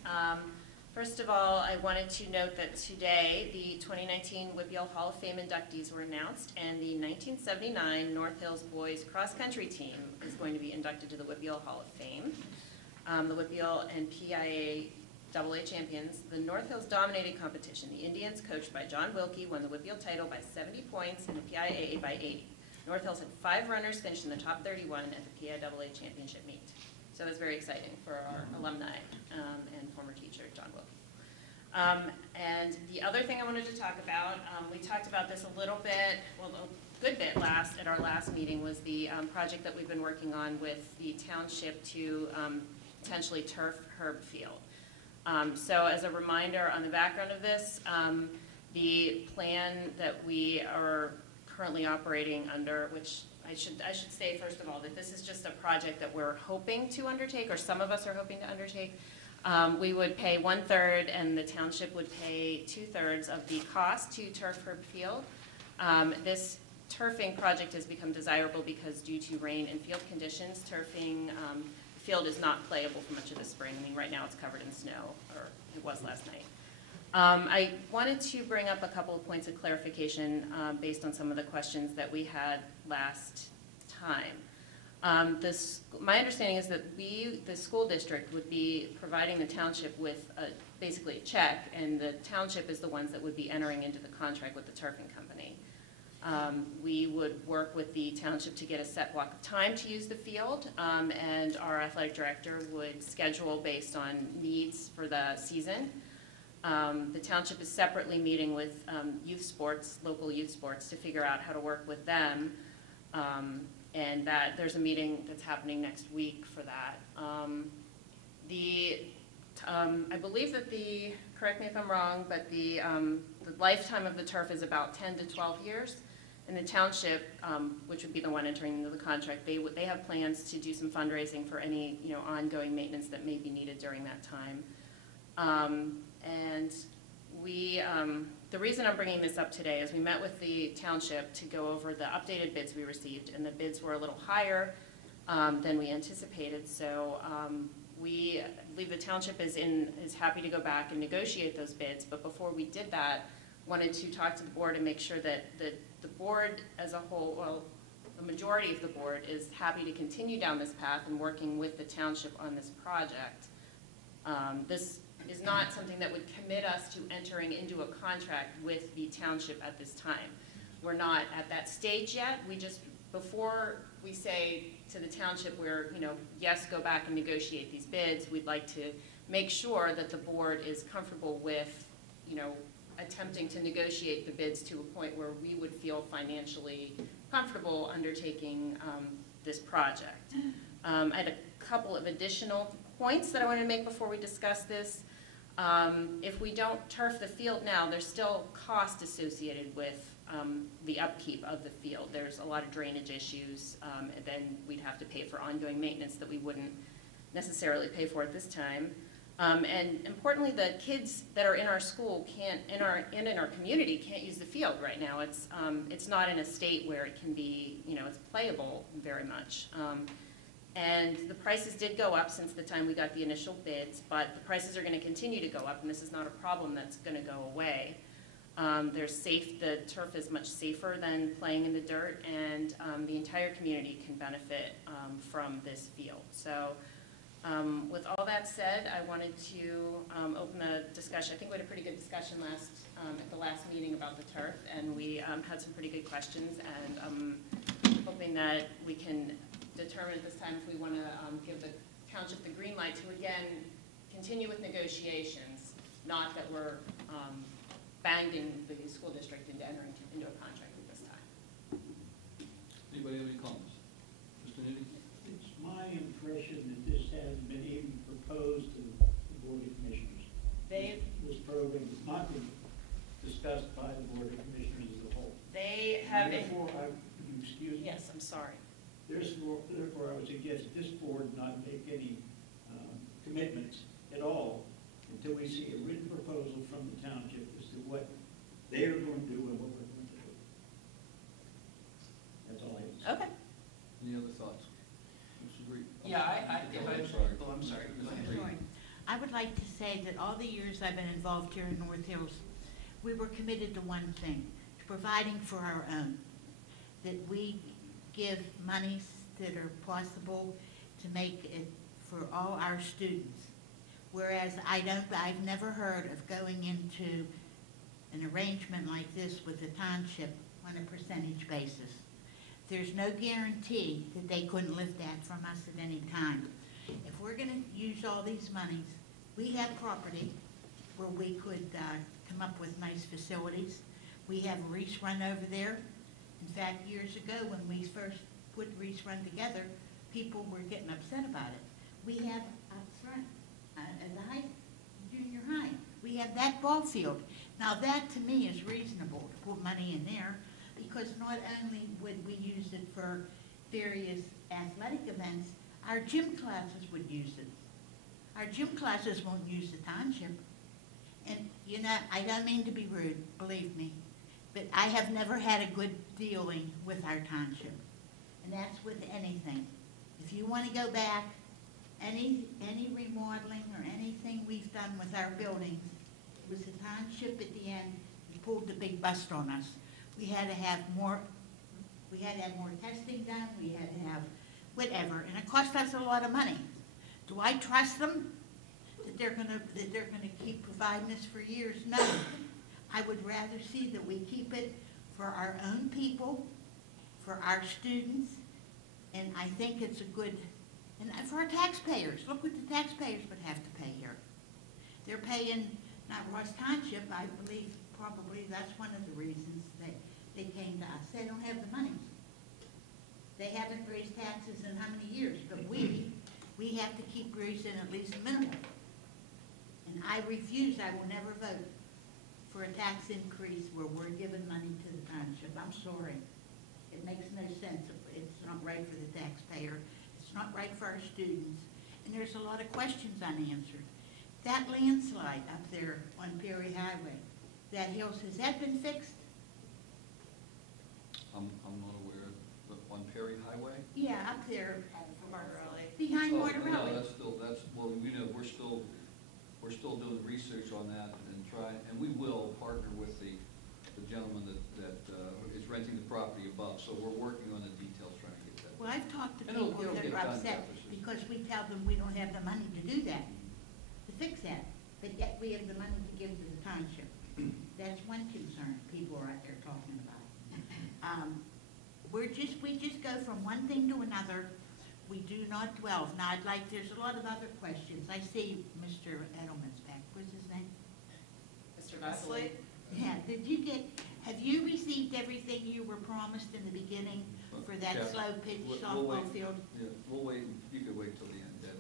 First of all, I wanted to note that today, the 2019 WPIAL Hall of Fame inductees were announced, and the 1979 North Hills Boys Cross Country team is going to be inducted to the WPIAL Hall of Fame. The WPIAL and PIA AA champions, the North Hills dominated competition. The Indians, coached by John Wilkie, won the WPIAL title by 70 points and the PIAA by 80. North Hills had 5 runners finish in the top 31 at the PIAA championship meet. So that's very exciting for our alumni and former teacher, John Wilkie. And the other thing I wanted to talk about, we talked about this a little bit, well, a good bit at our last meeting, was the project that we've been working on with the township to potentially turf Herb Field. So as a reminder on the background of this, the plan that we are currently operating under, which I should say first of all that this is just a project that we're hoping to undertake, or some of us are hoping to undertake. We would pay 1/3 and the township would pay 2/3 of the cost to turf Herb Field. This turfing project has become desirable because due to rain and field conditions, turfing field is not playable for much of the spring. I mean, right now it's covered in snow, or it was last night. I wanted to bring up a couple of points of clarification based on some of the questions that we had last time. My understanding is that the school district, would be providing the township with basically a check, and the township is the ones that would be entering into the contract with the turfing company. We would work with the township to get a set block of time to use the field, and our athletic director would schedule based on needs for the season. The township is separately meeting with youth sports, local youth sports, to figure out how to work with them, and that there's a meeting that's happening next week for that. I believe that correct me if I'm wrong, but the lifetime of the turf is about 10 to 12 years. And the township, which would be the one entering into the contract, they have plans to do some fundraising for any ongoing maintenance that may be needed during that time. And the reason I'm bringing this up today is we met with the township to go over the updated bids we received, and the bids were a little higher than we anticipated. So I believe the township is happy to go back and negotiate those bids. But before we did that, wanted to talk to the board and make sure that the board as a whole, well, the majority of the board is happy to continue down this path and working with the township on this project. This is not something that would commit us to entering into a contract with the township at this time. We're not at that stage yet. We just, before we say to the township, yes, go back and negotiate these bids, we'd like to make sure that the board is comfortable with, attempting to negotiate the bids to a point where we would feel financially comfortable undertaking this project. I had a couple of additional points that I wanted to make before we discuss this. If we don't turf the field now, there's still cost associated with the upkeep of the field. There's a lot of drainage issues, and then we'd have to pay for ongoing maintenance that we wouldn't necessarily pay for at this time. And importantly, the kids that are in our school in our community can't use the field right now. It's not in a state where it can be, it's playable very much. And the prices did go up since the time we got the initial bids, but the prices are going to continue to go up, and this is not a problem that's going to go away. The turf is much safer than playing in the dirt, and the entire community can benefit from this field. So with all that said, I wanted to open the discussion. I think we had a pretty good discussion at the last meeting about the turf, and we had some pretty good questions, and I'm hoping that we can determine at this time if we want to give the township the green light to, again, continue with negotiations, not that we're binding the school district into entering into a contract at this time. Anybody have any comments? Mr. Nitty? It's my impression that this has been even proposed to the Board of Commissioners. This program has not been discussed by the Board of Commissioners as a whole. They have. Therefore, excuse me? Yes, I'm sorry. Therefore, I would suggest this board not make any commitments at all until we see a written proposal from the township as to what they are going to do and what we're going to do. That's all I have to say. Okay. Any other thoughts? Mr. Green? I'm sorry. Go ahead. I would like to say that all the years I've been involved here in North Hills, we were committed to one thing, to providing for our own, that we give monies that are possible to make it for all our students. Whereas I've never heard of going into an arrangement like this with the township on a percentage basis. There's no guarantee that they couldn't lift that from us at any time. If we're going to use all these monies, we have property where we could come up with nice facilities. We have Reese Run over there. In fact, years ago when we first put Reese Run together, people were getting upset about it. We have up front at the junior high, we have that ball field. Now that to me is reasonable to put money in there, because not only would we use it for various athletic events, our gym classes would use it. Our gym classes won't use the township. And you know, I don't mean to be rude, believe me, but I have never had a good dealing with our township. And that's with anything. If you want to go back, any remodeling or anything we've done with our buildings, it was the township at the end who pulled the big bust on us. We had to have more testing done, we had to have whatever, and it cost us a lot of money. Do I trust them that they're gonna keep providing this for years? No. I would rather see that we keep it for our own people, for our students, and I think it's a good, and for our taxpayers. Look what the taxpayers would have to pay here. They're paying, not Ross Township, I believe probably that's one of the reasons they came to us. They don't have the money. They haven't raised taxes in how many years, but we have to keep raising at least minimal. And I will never vote for a tax increase where we're giving money to the township. I'm sorry. It makes no sense. It's not right for the taxpayer. It's not right for our students. And there's a lot of questions unanswered. That landslide up there on Perry Highway, that hills, has that been fixed? I'm not aware, but on Perry Highway? Yeah, up there. Behind Martorelli. No, well, you know, we're still doing research on that and we will partner with the gentleman that is renting the property above, so we're working on the details trying to get that. Well, I've talked to people that are upset because we tell them we don't have the money to do that, to fix that, but yet we have the money to give to the township. That's one concern people are out there talking about. We just go from one thing to another. We do not dwell. Now, there's a lot of other questions. I see Mr. Edelman's back. What's his name? Mr. Vesely? Yeah, have you received everything you were promised in the beginning for that slow pitch softball field? Yeah, we'll wait, you could wait till the end, Ed.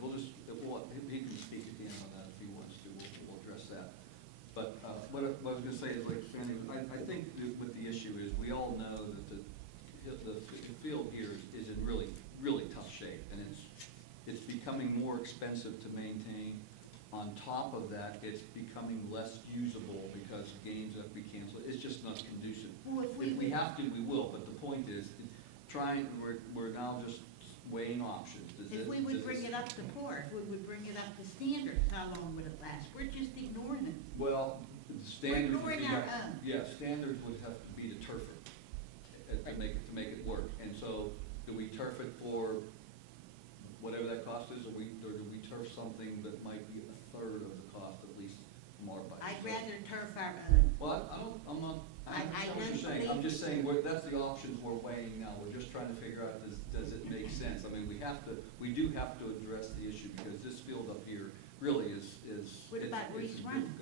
He can speak at the end on that if he wants to, we'll address that. But what I was gonna say is, like, Fanny, I think what the issue is, we all know that the field here is in really, really tough shape, and it's becoming more expensive to maintain. On top of that, it's becoming less usable because games have to be canceled. It's just not conducive. Well, if we have to, we will, but the point is, we're now just weighing options. If we would bring it up to par, if we would bring it up to standards, how long would it last? We're just ignoring it. Well, the standards would ignoring be, our own. yeah, standards would have to be to turf it, to make it work. And so, do we turf it for whatever that cost is, or do we turf something that might be a third of the cost, at least from our budget? I'd rather turf our own. Well, I'm not, I understand what you're saying. I'm just saying, that's the options we're weighing now. We're just trying to figure out, does it make sense? I mean, we do have to address the issue, because this field up here really is. What about Reese Run?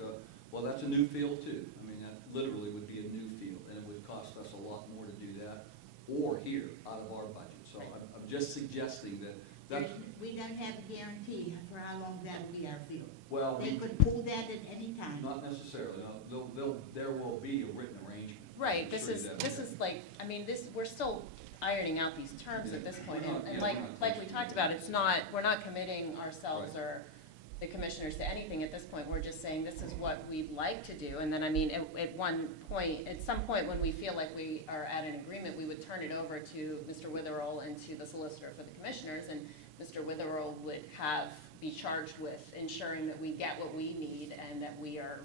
Well, that's a new field too. I mean, that literally would be a new field, and it would cost us a lot more to do that, or here, out of our budget. So I'm just suggesting that. We don't have a guarantee for how long that'll be our field. Well, They could pull that at any time. not necessarily. No, there will be a written arrangement. Right, I'm sure that- this is like, I mean, we're still ironing out these terms at this point. We're not- And yeah, like, we're not like we touching talked it. about, we're not committing ourselves Right. or the commissioners to anything at this point. We're just saying this is what we'd like to do. And then, I mean, at some point when we feel like we are at an agreement, we would turn it over to Mr. Witherell and to the solicitor for the commissioners. And Mr. Witherell would be charged with ensuring that we get what we need and that we are,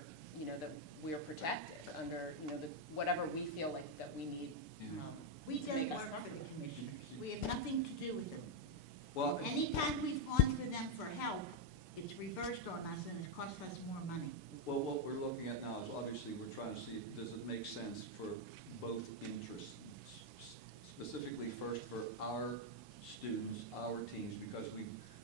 that we are protected under, whatever we feel like that we need. We to don't make us work for comfortable. the commissioners. We have nothing to do with them. Well, Anytime we've gone to them for help, it's reversed on us and it's cost us more money. well, what we're looking at now is obviously we're trying to see, does it make sense for both interests? Specifically first for our students, our teams, because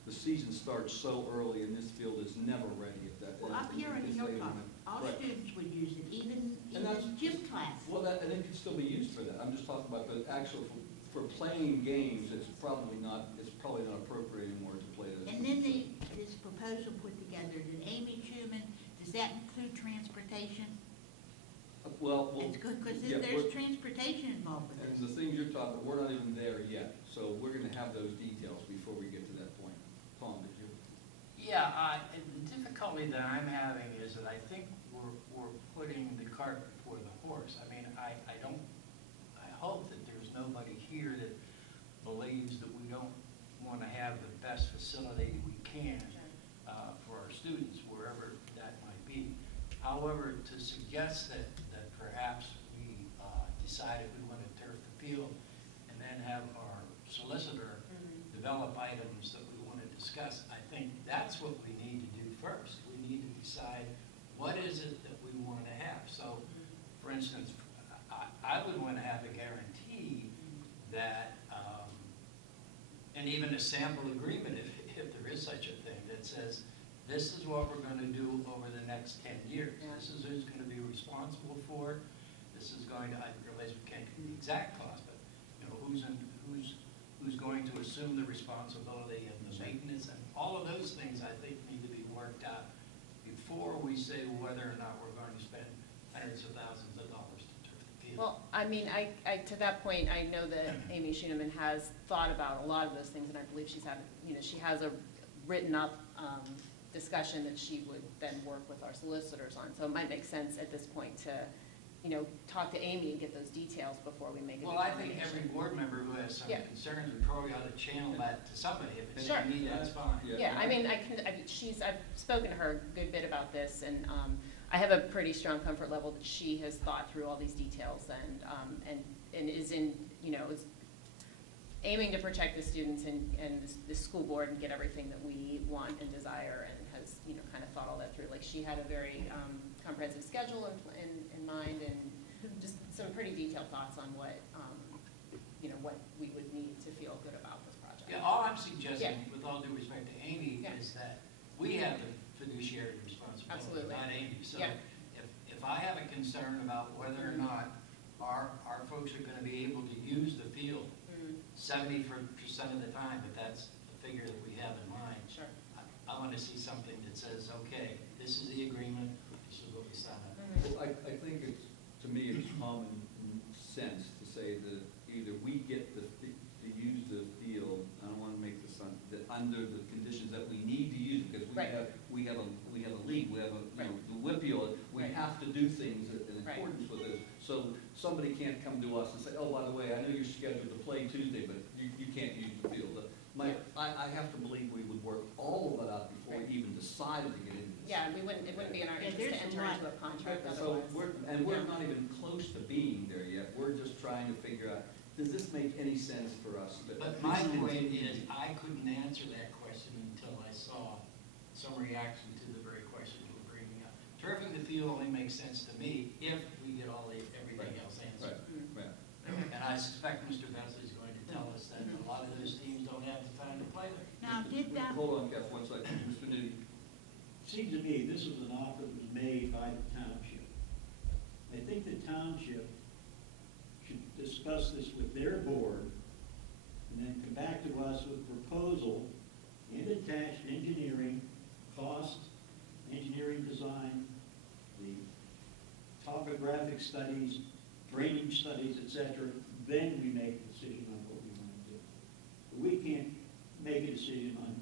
the season starts so early and this field is never ready at that. Well, up here in it's Hilltop, late. all Right. students would use it, even that's- gym class. Well, and it could still be used for that. I'm just talking about the actual, for playing games, it's probably not appropriate anymore to play those. And then this proposal put together, did Amy Schuman, does that include transportation? Well, It's good, because yeah, there's transportation involved with and this. the things you're talking, we're not even there yet, so we're gonna have those details before we get to that point. Tom, did you? Yeah, and the difficulty that I'm having is that I think we're putting the cart before the horse. I mean, I hope that there's nobody here that believes that we don't want to have the best facility we can for our students, wherever that might be. However, to suggest that perhaps we decided we want to turf the field and then have our solicitor develop items that we want to discuss, I think that's what we need to do first. We need to decide what is it that we want to have. So, for instance, I would want to have a guarantee that, and even a sample agreement, if there is such a thing, that says, this is what we're going to do over the next 10 years. Yeah. This is who's going to be responsible for it. This is going to, I realize we can't give the exact cost, but who's going to assume the responsibility and the maintenance, and all of those things I think need to be worked out before we say whether or not we're going to spend hundreds of thousands of dollars to turf the field. Well, I mean, to that point, I know that Amy Schooneman has thought about a lot of those things, and I believe she has a written up discussion that she would then work with our solicitors on. So it might make sense at this point to, talk to Amy and get those details before we make a Well, I determination. think every board member who has some Yeah. concerns would probably ought to channel that to somebody. If it's Sure. me, that's fine. Yeah, I mean, I've spoken to her a good bit about this, and I have a pretty strong comfort level that she has thought through all these details and is is aiming to protect the students and the school board and get everything that we want and desire, and has, kind of thought all that through. Like, she had a very comprehensive schedule in mind, and just some pretty detailed thoughts on what, what we would need to feel good about this project. Yeah, all I'm suggesting, Yeah. with all due respect to Amy, Yeah. is that we have the fiduciary responsibility, Absolutely. not Amy. So Yeah. if I have a concern about whether or not our folks are going to be able to use the field 70% of the time, but that's the figure that we have in mind. Sure. I want to see something that says, okay, this is the agreement, this is what we signed up. Well, I think to me, it's common sense to say that either we get to use the field, I don't want to make this under the conditions that we need to use it, because Right. we have a league, we have the WIPIO, we Right. have to do things in Right. accordance with this. So somebody can't come to us and say, oh, by the way, I know you're scheduled to play Tuesday, but you can't use the field. I have to believe we would work all of that out before we even decided to get into this. Yeah, it wouldn't be in our Yeah, interest to there's a enter lot. into a contract So otherwise. we're not even close to being there yet. We're just trying to figure out, does this make any sense for us? But my point is, I couldn't answer that question until I saw some reaction to the very question you were bringing up. Turfing the field only makes sense to me if we get everything else answered. Right. And I suspect Mr. Vesely's going to tell us that a lot of those teams don't have the time to play there. Now, did that, Hold on, Jeff, 1 second. Mr. Newdy. Seems to me this was an offer that was made by the township. I think the township should discuss this with their board and then come back to us with a proposal and attached engineering, cost, engineering design, the topographic studies, drainage studies, etc. Then we make a decision on what we want to do. But we can't make a decision on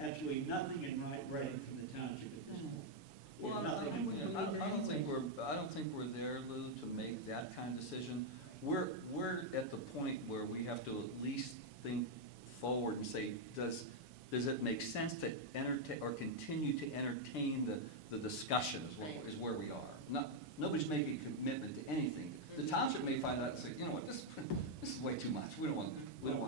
absolutely nothing in writing from the township at this point. We Well, have nothing in writing. I don't think we're there, Lou, to make that kind of decision. We're at the point where we have to at least think forward and say, does it make sense to entertain or continue to entertain the discussion is where we are. Nobody's making a commitment to anything. The township may find out and say, you know what, this is way too much. We don't want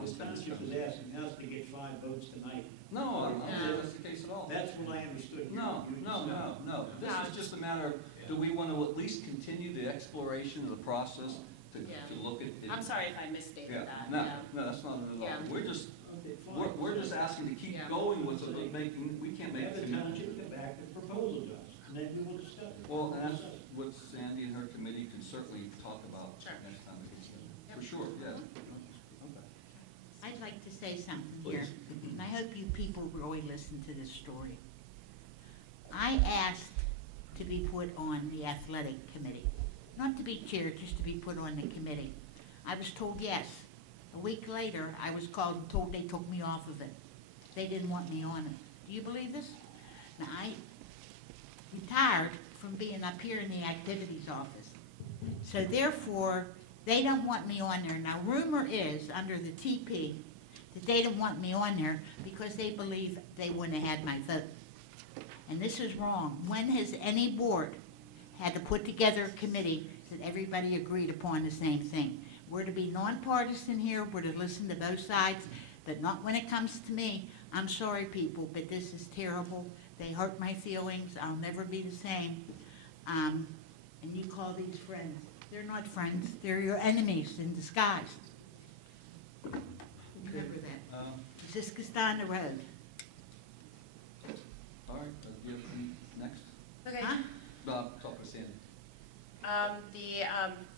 to spend this The time. township is asking us to get 5 votes tonight. No, I don't think that's the case at all. That's what I understood. No. This is just a matter of, do we want to at least continue the exploration of the process to look at? I'm sorry if I misstated that. No, that's not it at all. We're just asking to keep going with it, we can't make. Have the township come back with a proposal to us, and then we will discuss it. Well, and that's what Sandy and her committee can certainly talk about next time. For sure, yeah. I'd like to say something here, and I hope you people really listen to this story. I asked to be put on the athletic committee, not to be chair, just to be put on the committee. I was told yes. A week later, I was called and told they took me off of it. They didn't want me on it. Do you believe this? Now, I retired from being up here in the activities office. So therefore, they don't want me on there. Now, rumor is, under the TP, that they don't want me on there because they believe they wouldn't have had my vote. And this is wrong. When has any board had to put together a committee that everybody agreed upon the same thing? We're to be nonpartisan here, we're to listen to both sides, but not when it comes to me. I'm sorry, people, but this is terrible. They hurt my feelings. I'll never be the same. And you call these friends. They're not friends. They're your enemies in disguise. Remember that. Just goes down the road. All right, you have any next? Okay. Huh? Talk with Sandy. The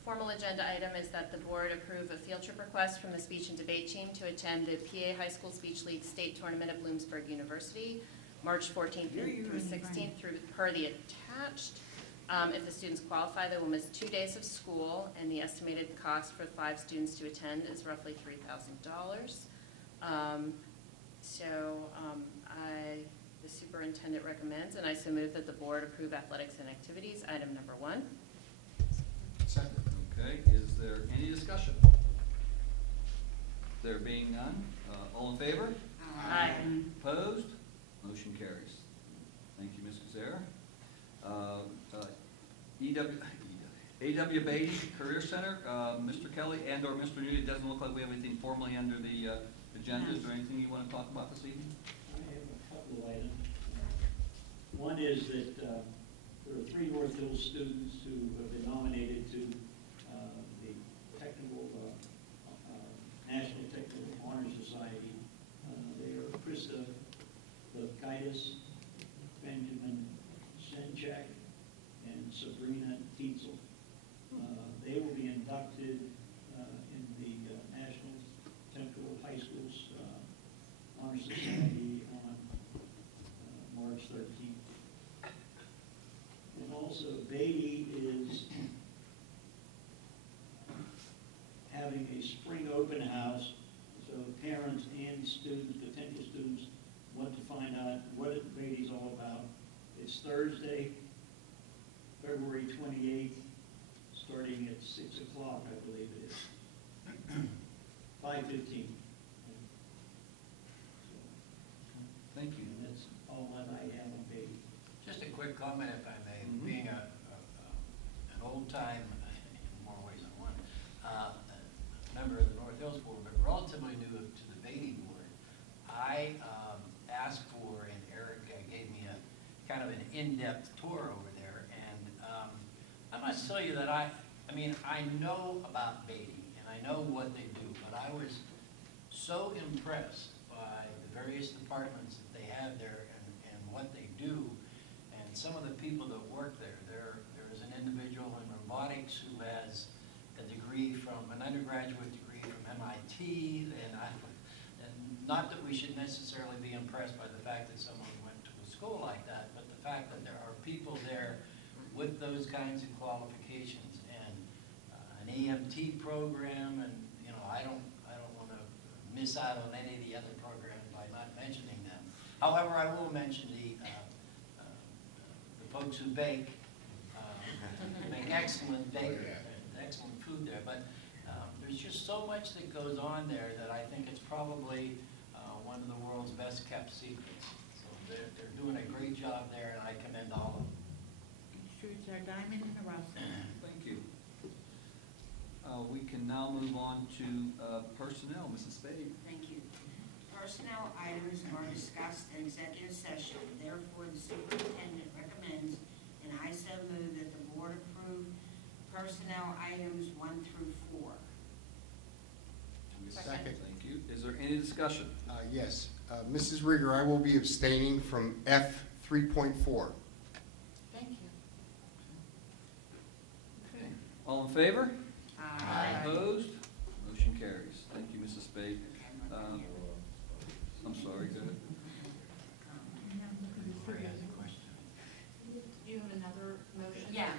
formal agenda item is that the board approve a field trip request from the speech and debate team to attend the PA High School Speech League State Tournament at Bloomsburg University, March 14th through 16th, per the attached. If the students qualify, they will miss 2 days of school, and the estimated cost for 5 students to attend is roughly $3,000. The superintendent recommends, and I so move that the board approve athletics and activities, item number 1. Second. Okay, is there any discussion? There being none, all in favor? Aye. Opposed? Motion carries. Thank you, Ms. Kazera. AW Beatty Career Center, Mr. Kelly and/or Mr. Newdy, it doesn't look like we have anything formally under the agenda. Is there anything you want to talk about this evening? I have a couple of items. One is that there are 3 North Hills students who have been nominated to the technical, National Technical Honor Society. They are Krista Lefkaitis, Benjamin Senchak, and Sabrina Tietzel. They will be inducted in the National Technical High Schools Honor Society on March 13th. And also, Beatty is having a spring open house, so parents and students, potential students, want to find out what Beatty's all about. It's Thursday, February 28th, starting at 6 o'clock, I believe it is. 5:15. Thank you. And that's all that I have on Beatty. Just a quick comment, if I may. Being an old time, in more ways than one, member of the North Hills Board, but relatively new to the Beatty Board, I asked for, and Eric gave me a kind of an in-depth tour over there, and I must tell you that I know about Beatty, and I know what they do, but I was so impressed by the various departments that they have there and what they do, and some of the people that work there. There is an individual in robotics who has a degree an undergraduate degree from MIT, and not that we should necessarily be impressed by the fact that someone went to a school like that, but the fact that there are people there with those kinds of qualifications, and an EMT program, and I don't want to miss out on any of the other programs by not mentioning them. However, I will mention the folks who bake, make excellent food there. But there's just so much that goes on there that I think it's probably one of the world's best kept secrets. So they're doing a great job there, and I commend all of them. Truths are diamond in the rough. Thank you. We can now move on to personnel. Mrs. Spade. Thank you. Personnel items are discussed in executive session. Therefore, the superintendent recommends, and I so move, that the board approve personnel items 1 through 4. Second. Thank you. Is there any discussion? Yes. Mrs. Rieger, I will be abstaining from F 3.4. Thank you. Okay. All in favor? Aye. Opposed? Motion carries. Thank you, Mrs. Spade. I'm sorry, go ahead. Do you have another motion? Yeah.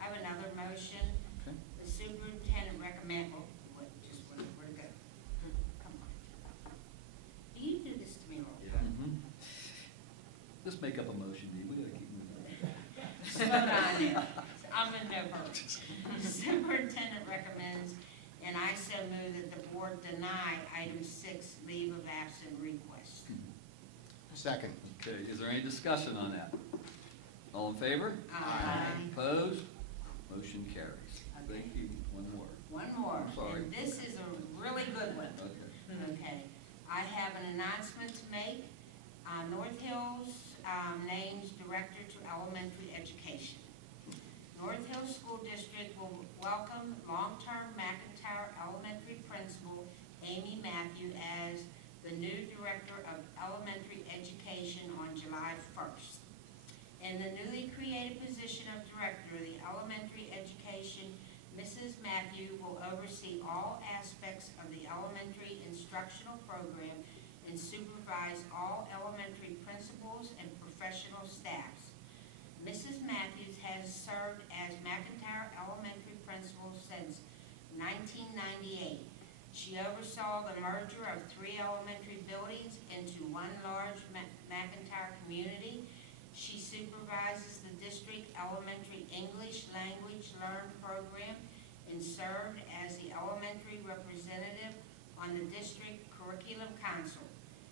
I have another motion. Okay. The superintendent recommend, where to go? Come on. You do this to me all the time. Just make up a motion, Dee. We gotta keep moving. Slow down there. I'm in no hurry. The superintendent recommends, and I so move, that the board deny item 6, leave of absence request. Second. Okay, is there any discussion on that? All in favor? Aye. Opposed? Motion carries. Thank you. One more. One more. I'm sorry. And this is a really good one. Okay. Okay. I have an announcement to make. North Hills names Director to Elementary Education. North Hills School District will welcome long-term McIntyre Elementary Principal Amy Matthew as the new Director of Elementary Education on July 1st. In the newly created position of Director of the Elementary Education, Mrs. Matthew will oversee all aspects of the elementary instructional program and supervise all elementary principals and professional staffs. Mrs. Matthews has served as McIntyre Elementary Principal since 1998. She oversaw the merger of 3 elementary buildings into one large McIntyre community. She supervises the district elementary English language learn program and served as the elementary representative on the district curriculum council.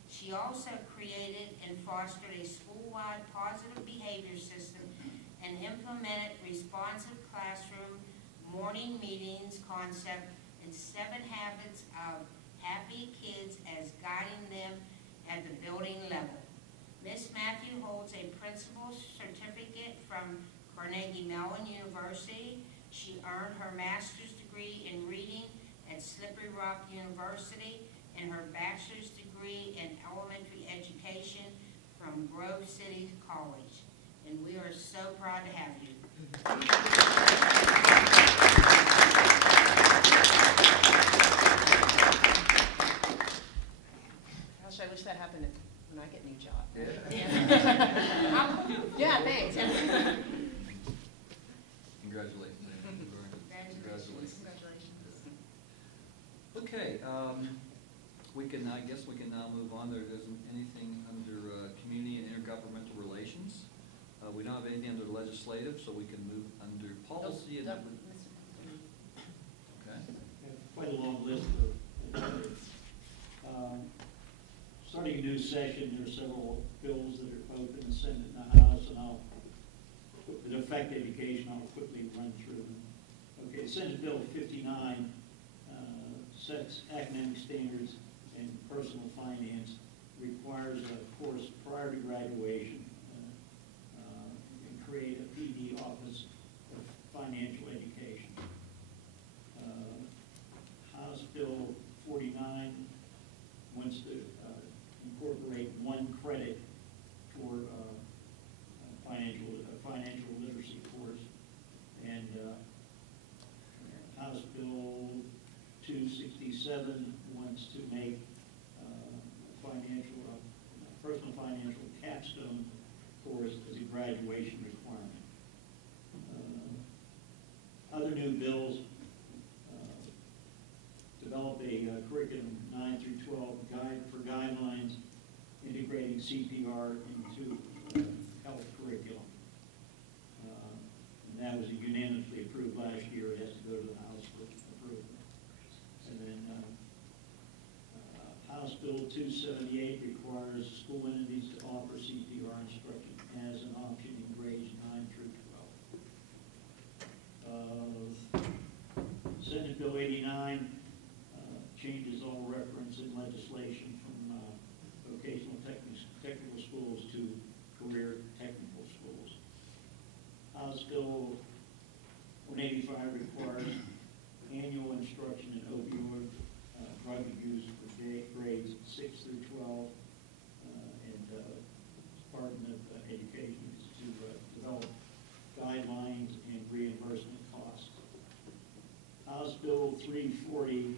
She also created and fostered a school-wide positive behavior system and implemented responsive classroom morning meetings concept and 7 habits of happy kids as guiding them at the building level. Ms. Matthew holds a principal's certificate from Carnegie Mellon University. She earned her master's degree in reading at Slippery Rock University and her bachelor's degree in elementary education from Grove City College. And we are so proud to have you. Gosh, I wish that happened when I get a new job. Yeah. Yeah, thanks. Congratulations. Congratulations. Okay, I guess we can now move on. There isn't anything under community and intergovernmental relations. We don't have anything under legislative, so we can move under policy. And okay. Quite a long list of starting a new this session, there are several bills that are both in the Senate and the House, and that affect education. I'll quickly run through them. Okay, Senate Bill 59 sets academic standards and personal finance, requires a course prior to graduation, and create a PD office of financial education. House Bill 49 wants to incorporate one credit for financial literacy course, and House Bill 267 wants to make personal financial capstone course as a graduation requirement. Other new bills develop a curriculum 9 through 12 guide for guidelines integrating CPR into health curriculum. And that was unanimously approved last year. It has to go to the House for approval. And then House Bill 278 requires school entities to offer CPR instruction as an option in grades 9 through 12. Senate Bill 89 changes all reference in legislation from vocational technical schools to career technical schools. House Bill 185 requires annual instruction in opioid drug abuse for grades 6 through 12, and Department of Education is to develop guidelines and reimbursement costs. House Bill 340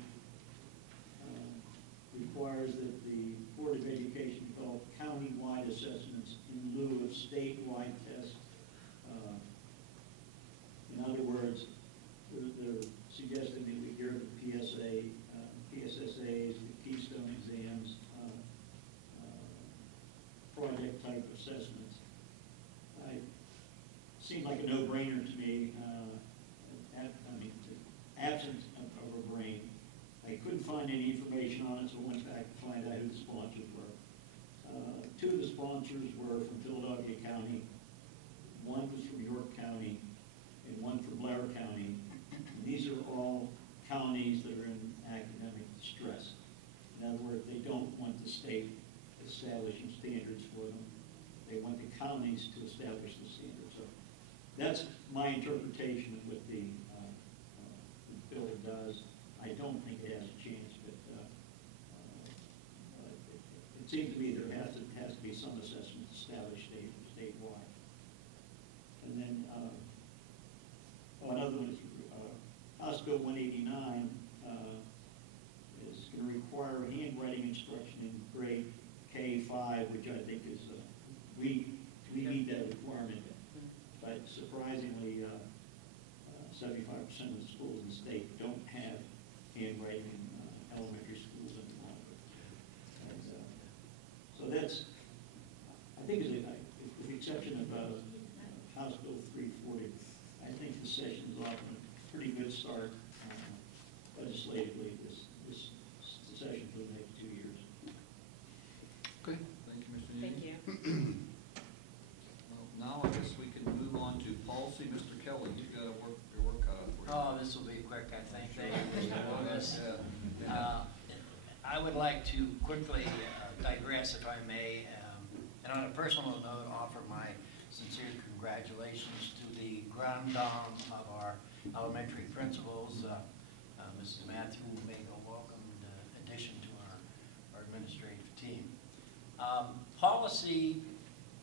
requires that the Board of Education develop county-wide assessments in lieu of statewide tests. In other words, they're suggesting that we hear the PSSAs, the Keystone exams, project-type assessments. Seemed like a no-brainer to me. Absent of a brain. I couldn't find any information on it, so I went back to find out who the sponsors were. Two of the sponsors were from Philadelphia County. One was from York County, and one from Blair County. And these are all counties that are in academic distress. In other words, they don't want the state establishing standards for them. They want the counties to establish the standards. So that's my interpretation of what the bill does. I don't think it has a chance, but it seems to me there has to be some assessment established statewide. And then another one is House Bill 189 is going to require handwriting instruction in grade K5, which I think is we need that requirement. But surprisingly, 75% of the schools in the state don't have handwriting in elementary schools anymore. And, so that's, I think, with the exception of House Bill 340, I think the session's off on a pretty good start legislatively this session for the next 2 years. Okay, thank you, Mr. Thank Newton. you. Well, now I guess we can move on to policy. Mr. Kelly, you've got your work cut out for you. Oh, this will be quick, I think. I would like to quickly digress, if I may, and on a personal note, offer my sincere congratulations to the grand dame of our elementary principals, Mrs. Matthew, who made a welcomed addition to our administrative team. Policy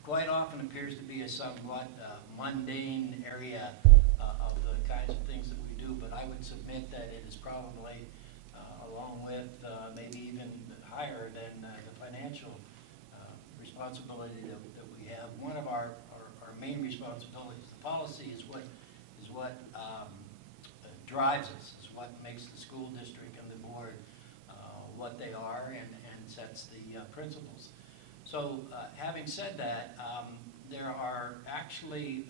quite often appears to be a somewhat mundane area of the kinds of things that we do, but I would submit that it is probably, along with maybe even higher than the financial responsibility that we have. One of our main responsibilities, the policy, is what drives us, is what makes the school district and the board what they are and sets the principles. So having said that, there are actually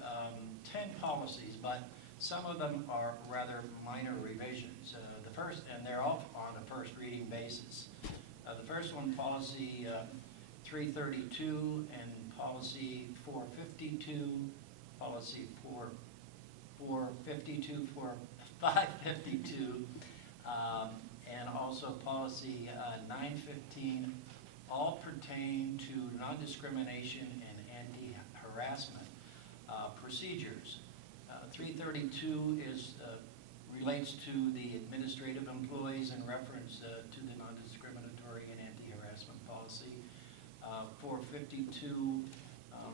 10 policies, but some of them are rather minor revisions. The first, and they're all on a first reading basis. The first one, policy 332 and policy 452, policy 452, 552, and also policy 915, all pertain to non-discrimination and anti-harassment procedures. 332 relates to the administrative employees in reference to the non-discriminatory and anti-harassment policy. 452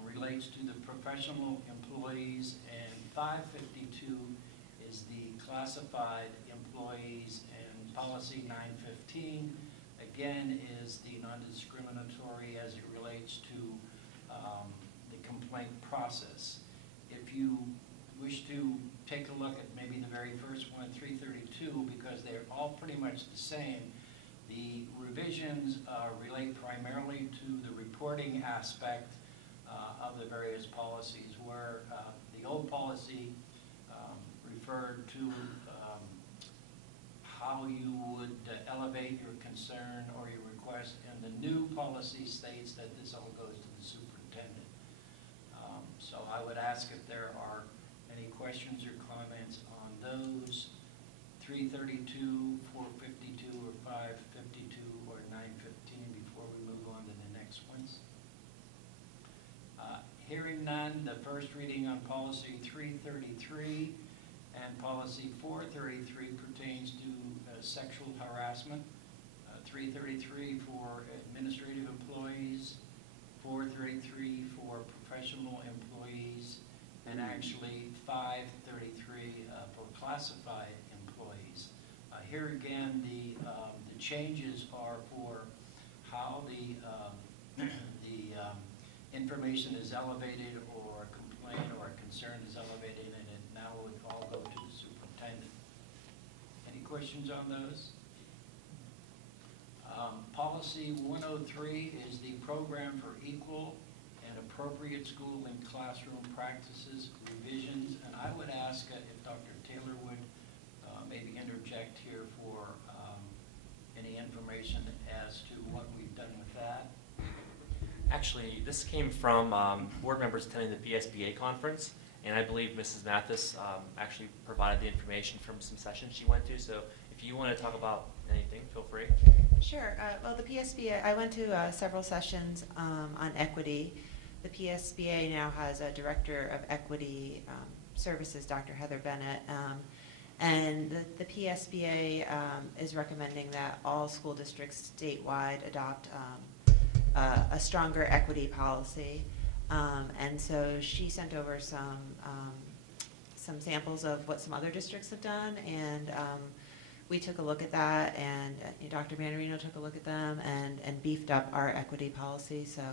relates to the professional employees, and 552 is the classified employees, and policy 915 again is the non-discriminatory as it relates to the complaint process. If you wish to take a look at maybe the very first one, 332, because they're all pretty much the same. The revisions relate primarily to the reporting aspect of the various policies, where the old policy referred to how you would elevate your concern or your request, and the new policy states that this all goes to the superintendent. So I would ask if there are any questions or comments on those 332, 452, or 552, or 915 before we move on to the next ones. Hearing none, the first reading on policy 333 and policy 433 pertains to sexual harassment. 333 for administrative employees, 433 for professional employees, and actually 533 for classified employees. Here again, the changes are for how the information is elevated, or a complaint or a concern is elevated, and it now would all go to the superintendent. Any questions on those? Policy 103 is the program for equal and appropriate school and classroom practices revisions, and I would ask if Dr. Taylor would maybe interject here for any information as to what we've done with that. Actually, this came from board members attending the PSBA conference, and I believe Mrs. Mathis actually provided the information from some sessions she went to, so if you want to talk about anything, feel free. Sure. Well, the PSBA, I went to several sessions on equity. The PSBA now has a director of equity services, Dr. Heather Bennett, and the PSBA is recommending that all school districts statewide adopt a stronger equity policy. And so she sent over some samples of what some other districts have done, and we took a look at that, and Dr. Manarino took a look at them and beefed up our equity policy. So,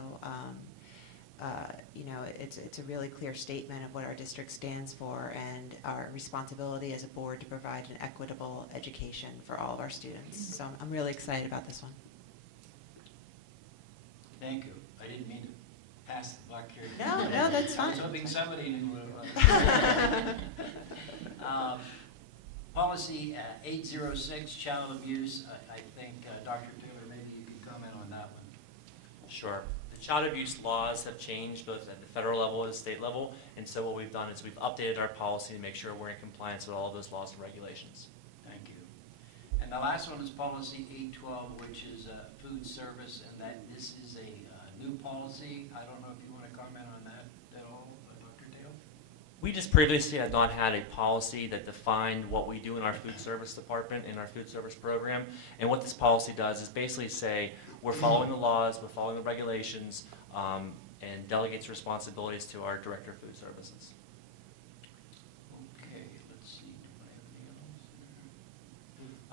you know, it's a really clear statement of what our district stands for and our responsibility as a board to provide an equitable education for all of our students. So I'm really excited about this one. Thank you. I didn't mean to pass the buck here. No, that's fine. I was hoping somebody knew what it was. Policy 806, child abuse. I think, Dr. Taylor, maybe you can comment on that one. Sure. The child abuse laws have changed both at the federal level and the state level, and so what we've done is we've updated our policy to make sure we're in compliance with all of those laws and regulations. Thank you. And the last one is policy 812, which is food service, and that this is a new policy. I don't know if you want to comment on that at all, Dr. Dale? We just previously had not had a policy that defined what we do in our food service department, in our food service program. And what this policy does is basically say we're following the laws, we're following the regulations, and delegates responsibilities to our director of food services. Okay, let's see. Do I have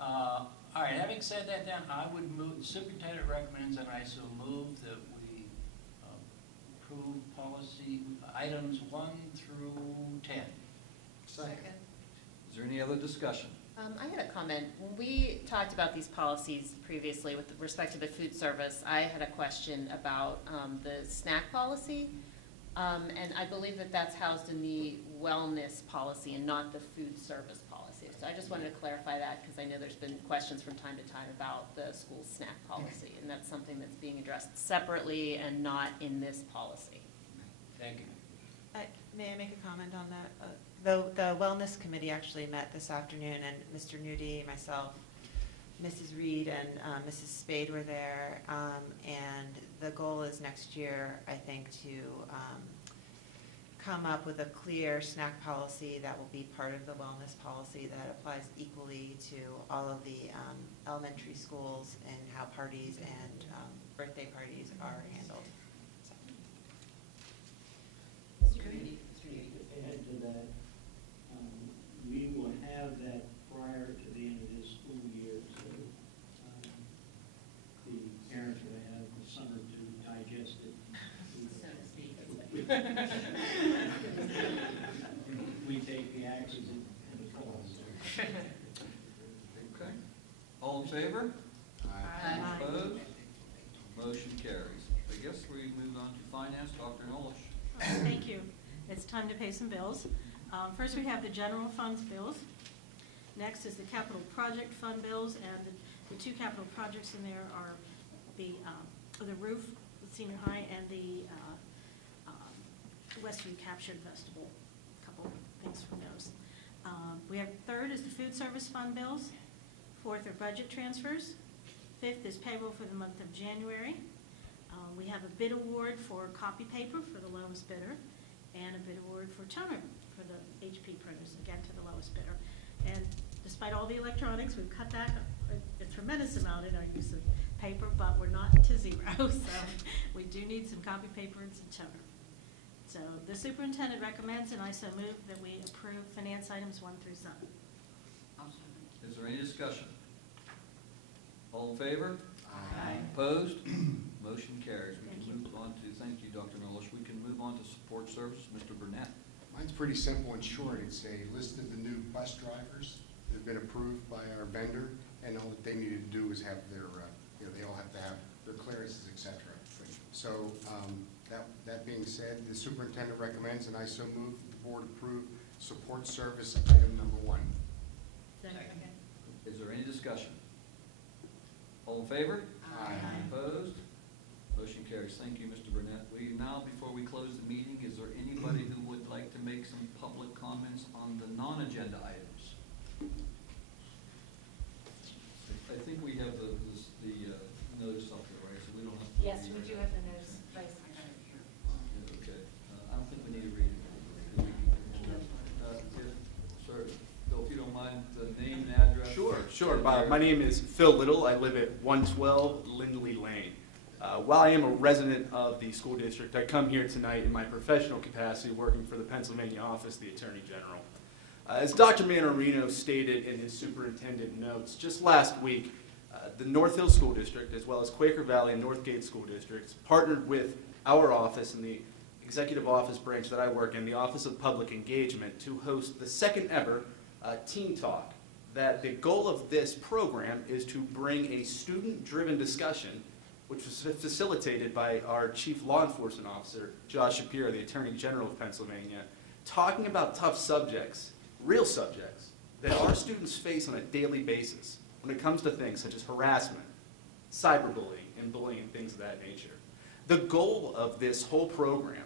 any else? All right, having said that, then I would move, the superintendent recommends, and I so move that we approve policy items 1 through 10. Second. Is there any other discussion? I had a comment. When we talked about these policies previously with respect to the food service, I had a question about the snack policy. And I believe that that's housed in the wellness policy and not the food service policy. So I just wanted to clarify that because I know there's been questions from time to time about the school snack policy, and that's something that's being addressed separately and not in this policy. Thank you. May I make a comment on that? The Wellness Committee actually met this afternoon, and Mr. Nudie, myself, Mrs. Reed, and Mrs. Spade were there, and the goal is next year, I think, to come up with a clear snack policy that will be part of the wellness policy that applies equally to all of the elementary schools and how parties and birthday parties are handled. Add to that, we will have that prior to the end of this school year, so the parents will have the summer to digest it. So to speak. We take the axes in the fall. Okay. All in favor? Aye. Opposed? Motion carries. I guess we move on to finance. Dr. Nolish. Thank you. It's time to pay some bills. First, we have the general funds bills. Next is the capital project fund bills, and the two capital projects in there are the roof, the senior high, and the Westview Captured Festival. A couple things from those. We have third is the food service fund bills. Fourth are budget transfers. Fifth is payroll for the month of January. We have a bid award for copy paper for the lowest bidder, and a bid award for toner for the HP printers, again to the lowest bidder. And despite all the electronics, we've cut back a tremendous amount in our use of paper, but we're not to zero, so we do need some copy paper and some toner. So the superintendent recommends, and I so move, that we approve finance items 1 through 7. Is there any discussion? All in favor? Aye. Opposed? Motion carries. We can move on to, thank you, Dr. Nolish. We can move on to support services. Mr. Burnett. Mine's pretty simple and short. It's a list of the new bus drivers that have been approved by our vendor, and all that they need to do is have their, they all have to have their clearances, et cetera. So that being said, the superintendent recommends, and I so move, that the board approve support service item number 1. Second. Is there any discussion? All in favor? Aye. Opposed? Motion carries. Thank you, Mr. Burnett. We now, before we close the meeting, is there anybody who would like to make some public comments on the non-agenda items? I think we have the notice up there, right? So we don't have to. Yes, we do have the notice. Yeah, okay. I don't think we need to read it. Sir, Bill, if you don't mind, the name and address. Sure. My name is Phil Little. I live at 112 Lindley Lane. While I am a resident of the school district, I come here tonight in my professional capacity working for the Pennsylvania Office of the Attorney General. As Dr. Manarino stated in his superintendent notes, just last week, the North Hill School District, as well as Quaker Valley and Northgate School Districts, partnered with our office and the executive office branch that I work in, the Office of Public Engagement, to host the second ever Teen Talk. That the goal of this program is to bring a student-driven discussion, which was facilitated by our Chief Law Enforcement Officer, Josh Shapiro, the Attorney General of Pennsylvania, talking about tough subjects, real subjects, that our students face on a daily basis when it comes to things such as harassment, cyberbullying, and bullying, and things of that nature. The goal of this whole program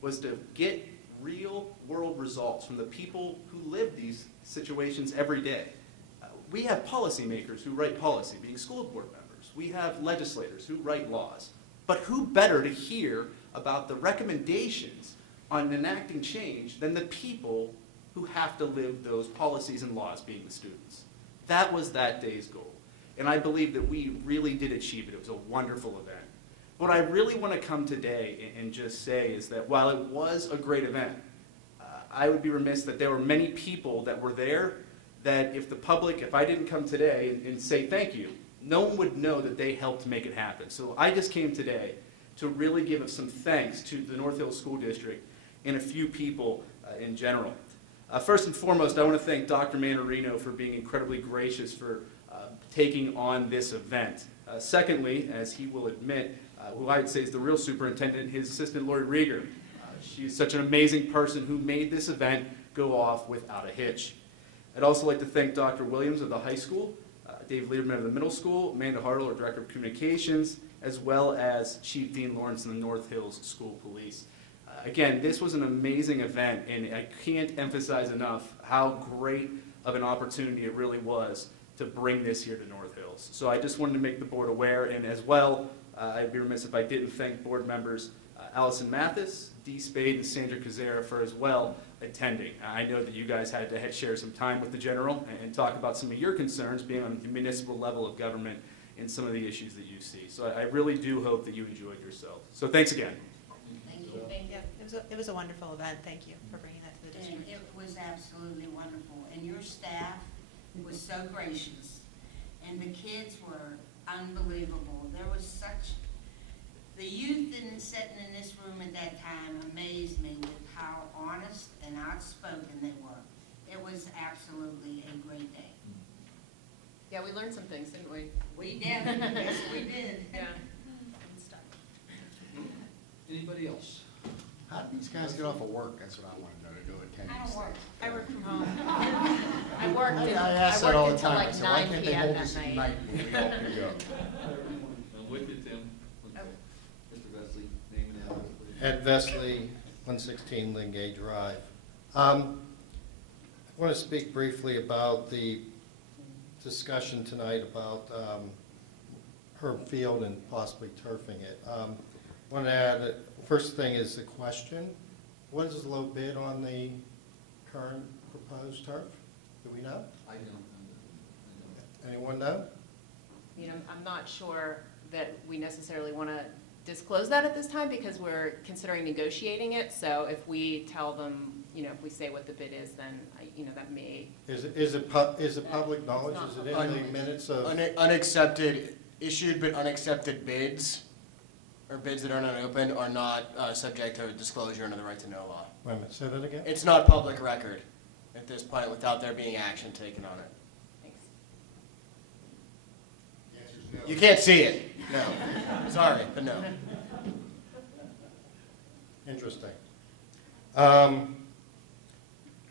was to get real-world results from the people who live these situations every day. We have policymakers who write policy, being school board members. We have legislators who write laws. But who better to hear about the recommendations on enacting change than the people who have to live those policies and laws, being the students? That was that day's goal. And I believe that we really did achieve it. It was a wonderful event. What I really want to come today and just say is that while it was a great event, I would be remiss that there were many people that were there that if I didn't come today and say thank you, no one would know that they helped make it happen. So I just came today to really give some thanks to the North Hill School District and a few people in general. First and foremost, I want to thank Dr. Manarino for being incredibly gracious for taking on this event. Secondly, as he will admit, who I would say is the real superintendent, his assistant, Lori Rieger. She is such an amazing person who made this event go off without a hitch. I'd also like to thank Dr. Williams of the high school, Dave Lieberman of the middle school, Amanda Hartle, our Director of Communications, as well as Chief Dean Lawrence in the North Hills School Police. Again, this was an amazing event, and I can't emphasize enough how great of an opportunity it really was to bring this here to North Hills. So I just wanted to make the board aware, and as well, I'd be remiss if I didn't thank board members Allison Mathis, Dee Spade, and Sandra Kazera for as well attending. I know that you guys had to share some time with the General and talk about some of your concerns being on the municipal level of government and some of the issues that you see. So I really do hope that you enjoyed yourself. So thanks again. Thank you. Thank you. It was a wonderful event. Thank you for bringing that to the And district. it was absolutely wonderful. And your staff was so gracious. And the kids were unbelievable. There was such, the youth sitting in this room at that time amazed me with how honest and outspoken they were. It was absolutely a great day. Yeah, we learned some things, didn't we? We did. Yes, we did. Yeah. Anybody else? How do these guys get off of work? That's what I want to know, to go attend I these don't work. things. I work from home. I worked I ask that all the until time. I like said, why 9 can't they p.m. hold that this at night. night when we all can go? I'm with you, Tim. Mr. Vesely, name and address, please. Ed Vesley, 116 Lingay Drive. I want to speak briefly about the discussion tonight about Herb Field and possibly turfing it. I want to add, first thing is the question. What is the low bid on the current proposed turf? Do we know? I don't. Anyone know? You know, I'm not sure that we necessarily want to disclose that at this time because we're considering negotiating it. So if we tell them, you know, if we say what the bid is, then, you know, that may. Is it public knowledge? Is it in the minutes of? Unaccepted, issued but unaccepted bids, or bids that are not open, are not subject to disclosure under the right to know law. Wait a minute, say that again? It's not public record at this point without there being action taken on it. Thanks. You can't see it, no. Sorry, but no. Interesting.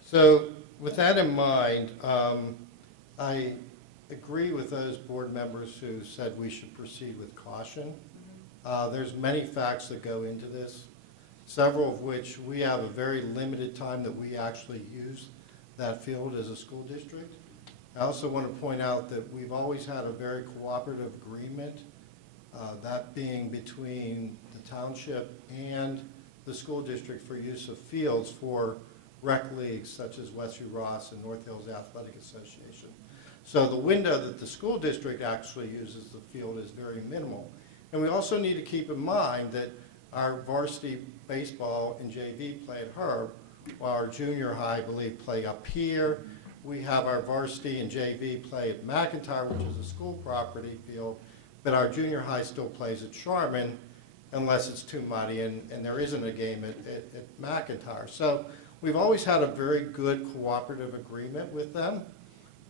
So with that in mind, I agree with those board members who said we should proceed with caution. There's many facts that go into this, several of which we have a very limited time that we actually use that field as a school district. I also want to point out that we've always had a very cooperative agreement, that being between the township and the school district for use of fields for rec leagues such as Westview Ross and North Hills Athletic Association. So the window that the school district actually uses the field is very minimal. And we also need to keep in mind that our varsity baseball and JV play at Herb, while our junior high, I believe, play up here. We have our varsity and JV play at McIntyre, which is a school property field, but our junior high still plays at Sharman unless it's too muddy, and there isn't a game at McIntyre. So we've always had a very good cooperative agreement with them,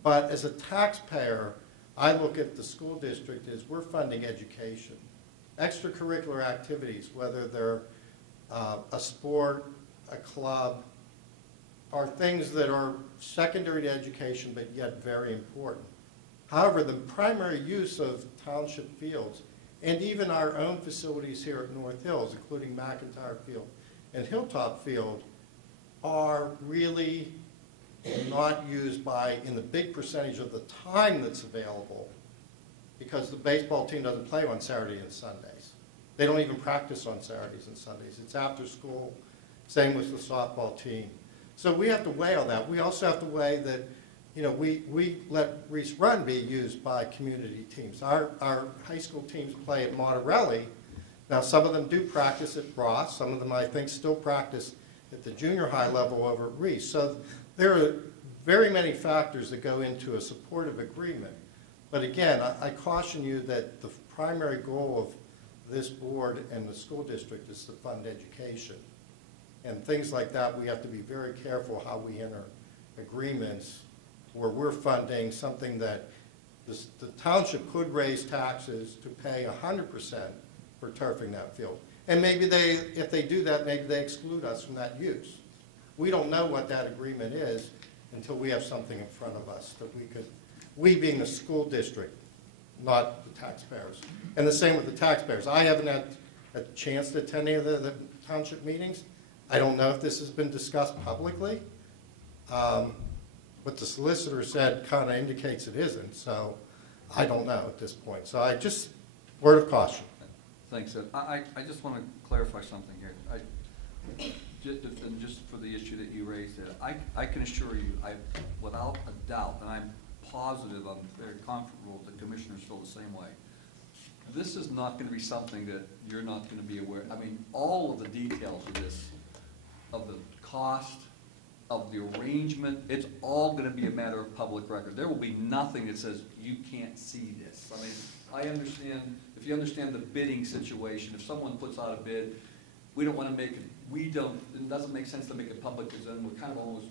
but as a taxpayer, I look at the school district as we're funding education. Extracurricular activities, whether they're a sport, a club, are things that are secondary to education but yet very important. However, the primary use of township fields and even our own facilities here at North Hills, including McIntyre Field and Hilltop Field, are really not used in the big percentage of the time that's available, because the baseball team doesn't play on Saturday and Sundays. They don't even practice on Saturdays and Sundays. It's after school, same with the softball team. So we have to weigh all that. We also have to weigh that, you know, we let Reese Run be used by community teams. Our high school teams play at Monterelli. Now, some of them do practice at Ross. Some of them, I think, still practice at the junior high level over at Reese. So there are very many factors that go into a supportive agreement. But again, I caution you that the primary goal of this board and the school district is to fund education. And things like that, we have to be very careful how we enter agreements where we're funding something that the township could raise taxes to pay 100% for turfing that field. And maybe if they do that, maybe they exclude us from that use. We don't know what that agreement is. until we have something in front of us that we being the school district, not the taxpayers. And the same with the taxpayers. I haven't had a chance to attend any of the township meetings. I don't know if this has been discussed publicly. What the solicitor said kind of indicates it isn't, so I don't know at this point. So I just, word of caution. Thanks, Ed. I just want to clarify something here. Just for the issue that you raised, Ed, I can assure you, without a doubt, and I'm positive, I'm very comfortable, the commissioners feel the same way. This is not going to be something that you're not going to be aware. I mean, all of the details of this, of the cost, of the arrangement, it's all going to be a matter of public record. There will be nothing that says you can't see this. I mean, I understand, if you understand the bidding situation, if someone puts out a bid, we don't want to make it, it doesn't make sense to make it public because then we're kind of almost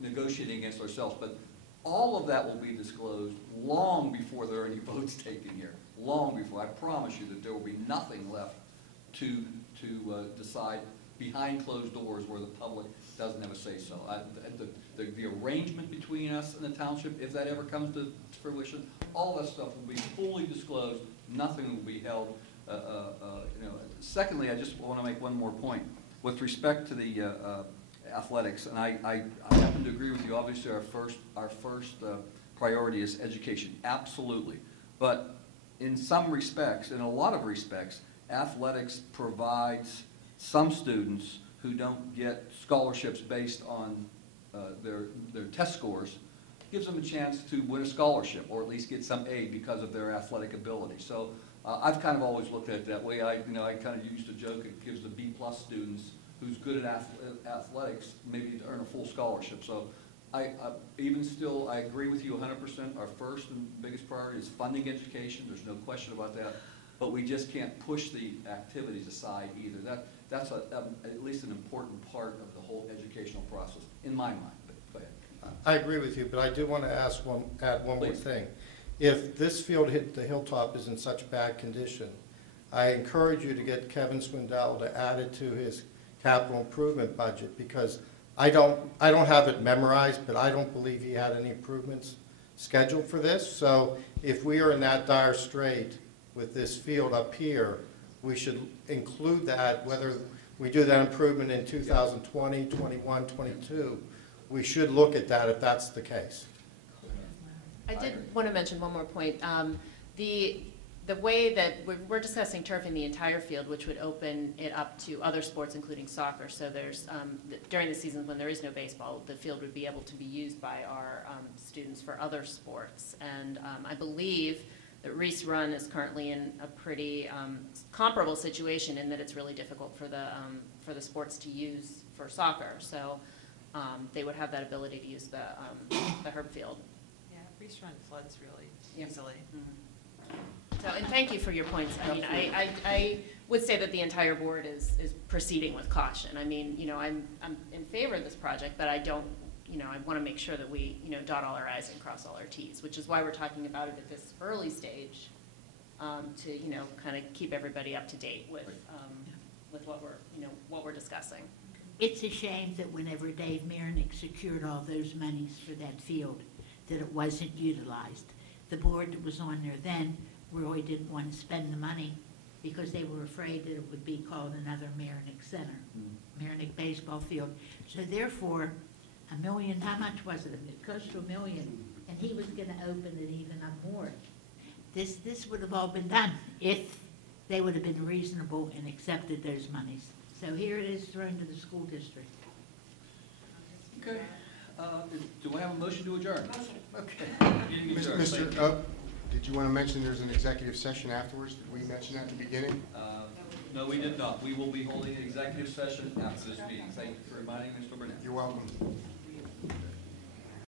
negotiating against ourselves. But all of that will be disclosed long before there are any votes taken here. Long before. I promise you that there will be nothing left to decide behind closed doors where the public doesn't have a say-so. The arrangement between us and the township, if that ever comes to fruition, all that stuff will be fully disclosed. Nothing will be held. Secondly, I just want to make one more point with respect to the athletics, and I happen to agree with you. Obviously, our first priority is education, absolutely. But in some respects, in a lot of respects, athletics provides some students who don't get scholarships based on their test scores, gives them a chance to win a scholarship or at least get some aid because of their athletic ability. So I've kind of always looked at it that way. I kind of used to joke it gives the B+ students who's good at athletics maybe to earn a full scholarship. So even still, I agree with you 100%. Our first and biggest priority is funding education. There's no question about that. But we just can't push the activities aside either. That's at least an important part of the whole educational process, in my mind. But go ahead. I agree with you, but I do want to add one more thing. If this field the hilltop is in such bad condition, I encourage you to get Kevin Swindell to add it to his capital improvement budget, because I don't have it memorized, but I don't believe he had any improvements scheduled for this. So if we are in that dire strait with this field up here, we should include that, whether we do that improvement in 2020, 21, 22, we should look at that if that's the case. I did want to mention one more point. The way that we're discussing turfing the entire field, which would open it up to other sports, including soccer. So there's, during the seasons when there is no baseball, the field would be able to be used by our students for other sports. And I believe that Reese Run is currently in a pretty comparable situation in that it's really difficult for the sports to use for soccer. So they would have that ability to use the herb field. Yeah, Reese Run floods really easily. Mm-hmm. So, and thank you for your points. I mean, I would say that the entire board is proceeding with caution. I mean, I'm in favor of this project, but I don't, I want to make sure that we, dot all our I's and cross all our T's, which is why we're talking about it at this early stage, to, kind of keep everybody up to date with what we're discussing. It's a shame that whenever Dave Marinick secured all those monies for that field, that it wasn't utilized. The board that was on there then really didn't want to spend the money because they were afraid that it would be called another Marinick Center, Marinick baseball field. So therefore, $1 million, how much was it? It close to $1 million, and he was going to open it even up more. This would have all been done if they would have been reasonable and accepted those monies. So here it is thrown to the school district. Okay. Do I have a motion to adjourn? Okay. Did you want to mention there's an executive session afterwards? Did we mention that in the beginning? No, we did not. We will be holding an executive session after this meeting. Thank you for reminding Mr. Burnett. You're welcome.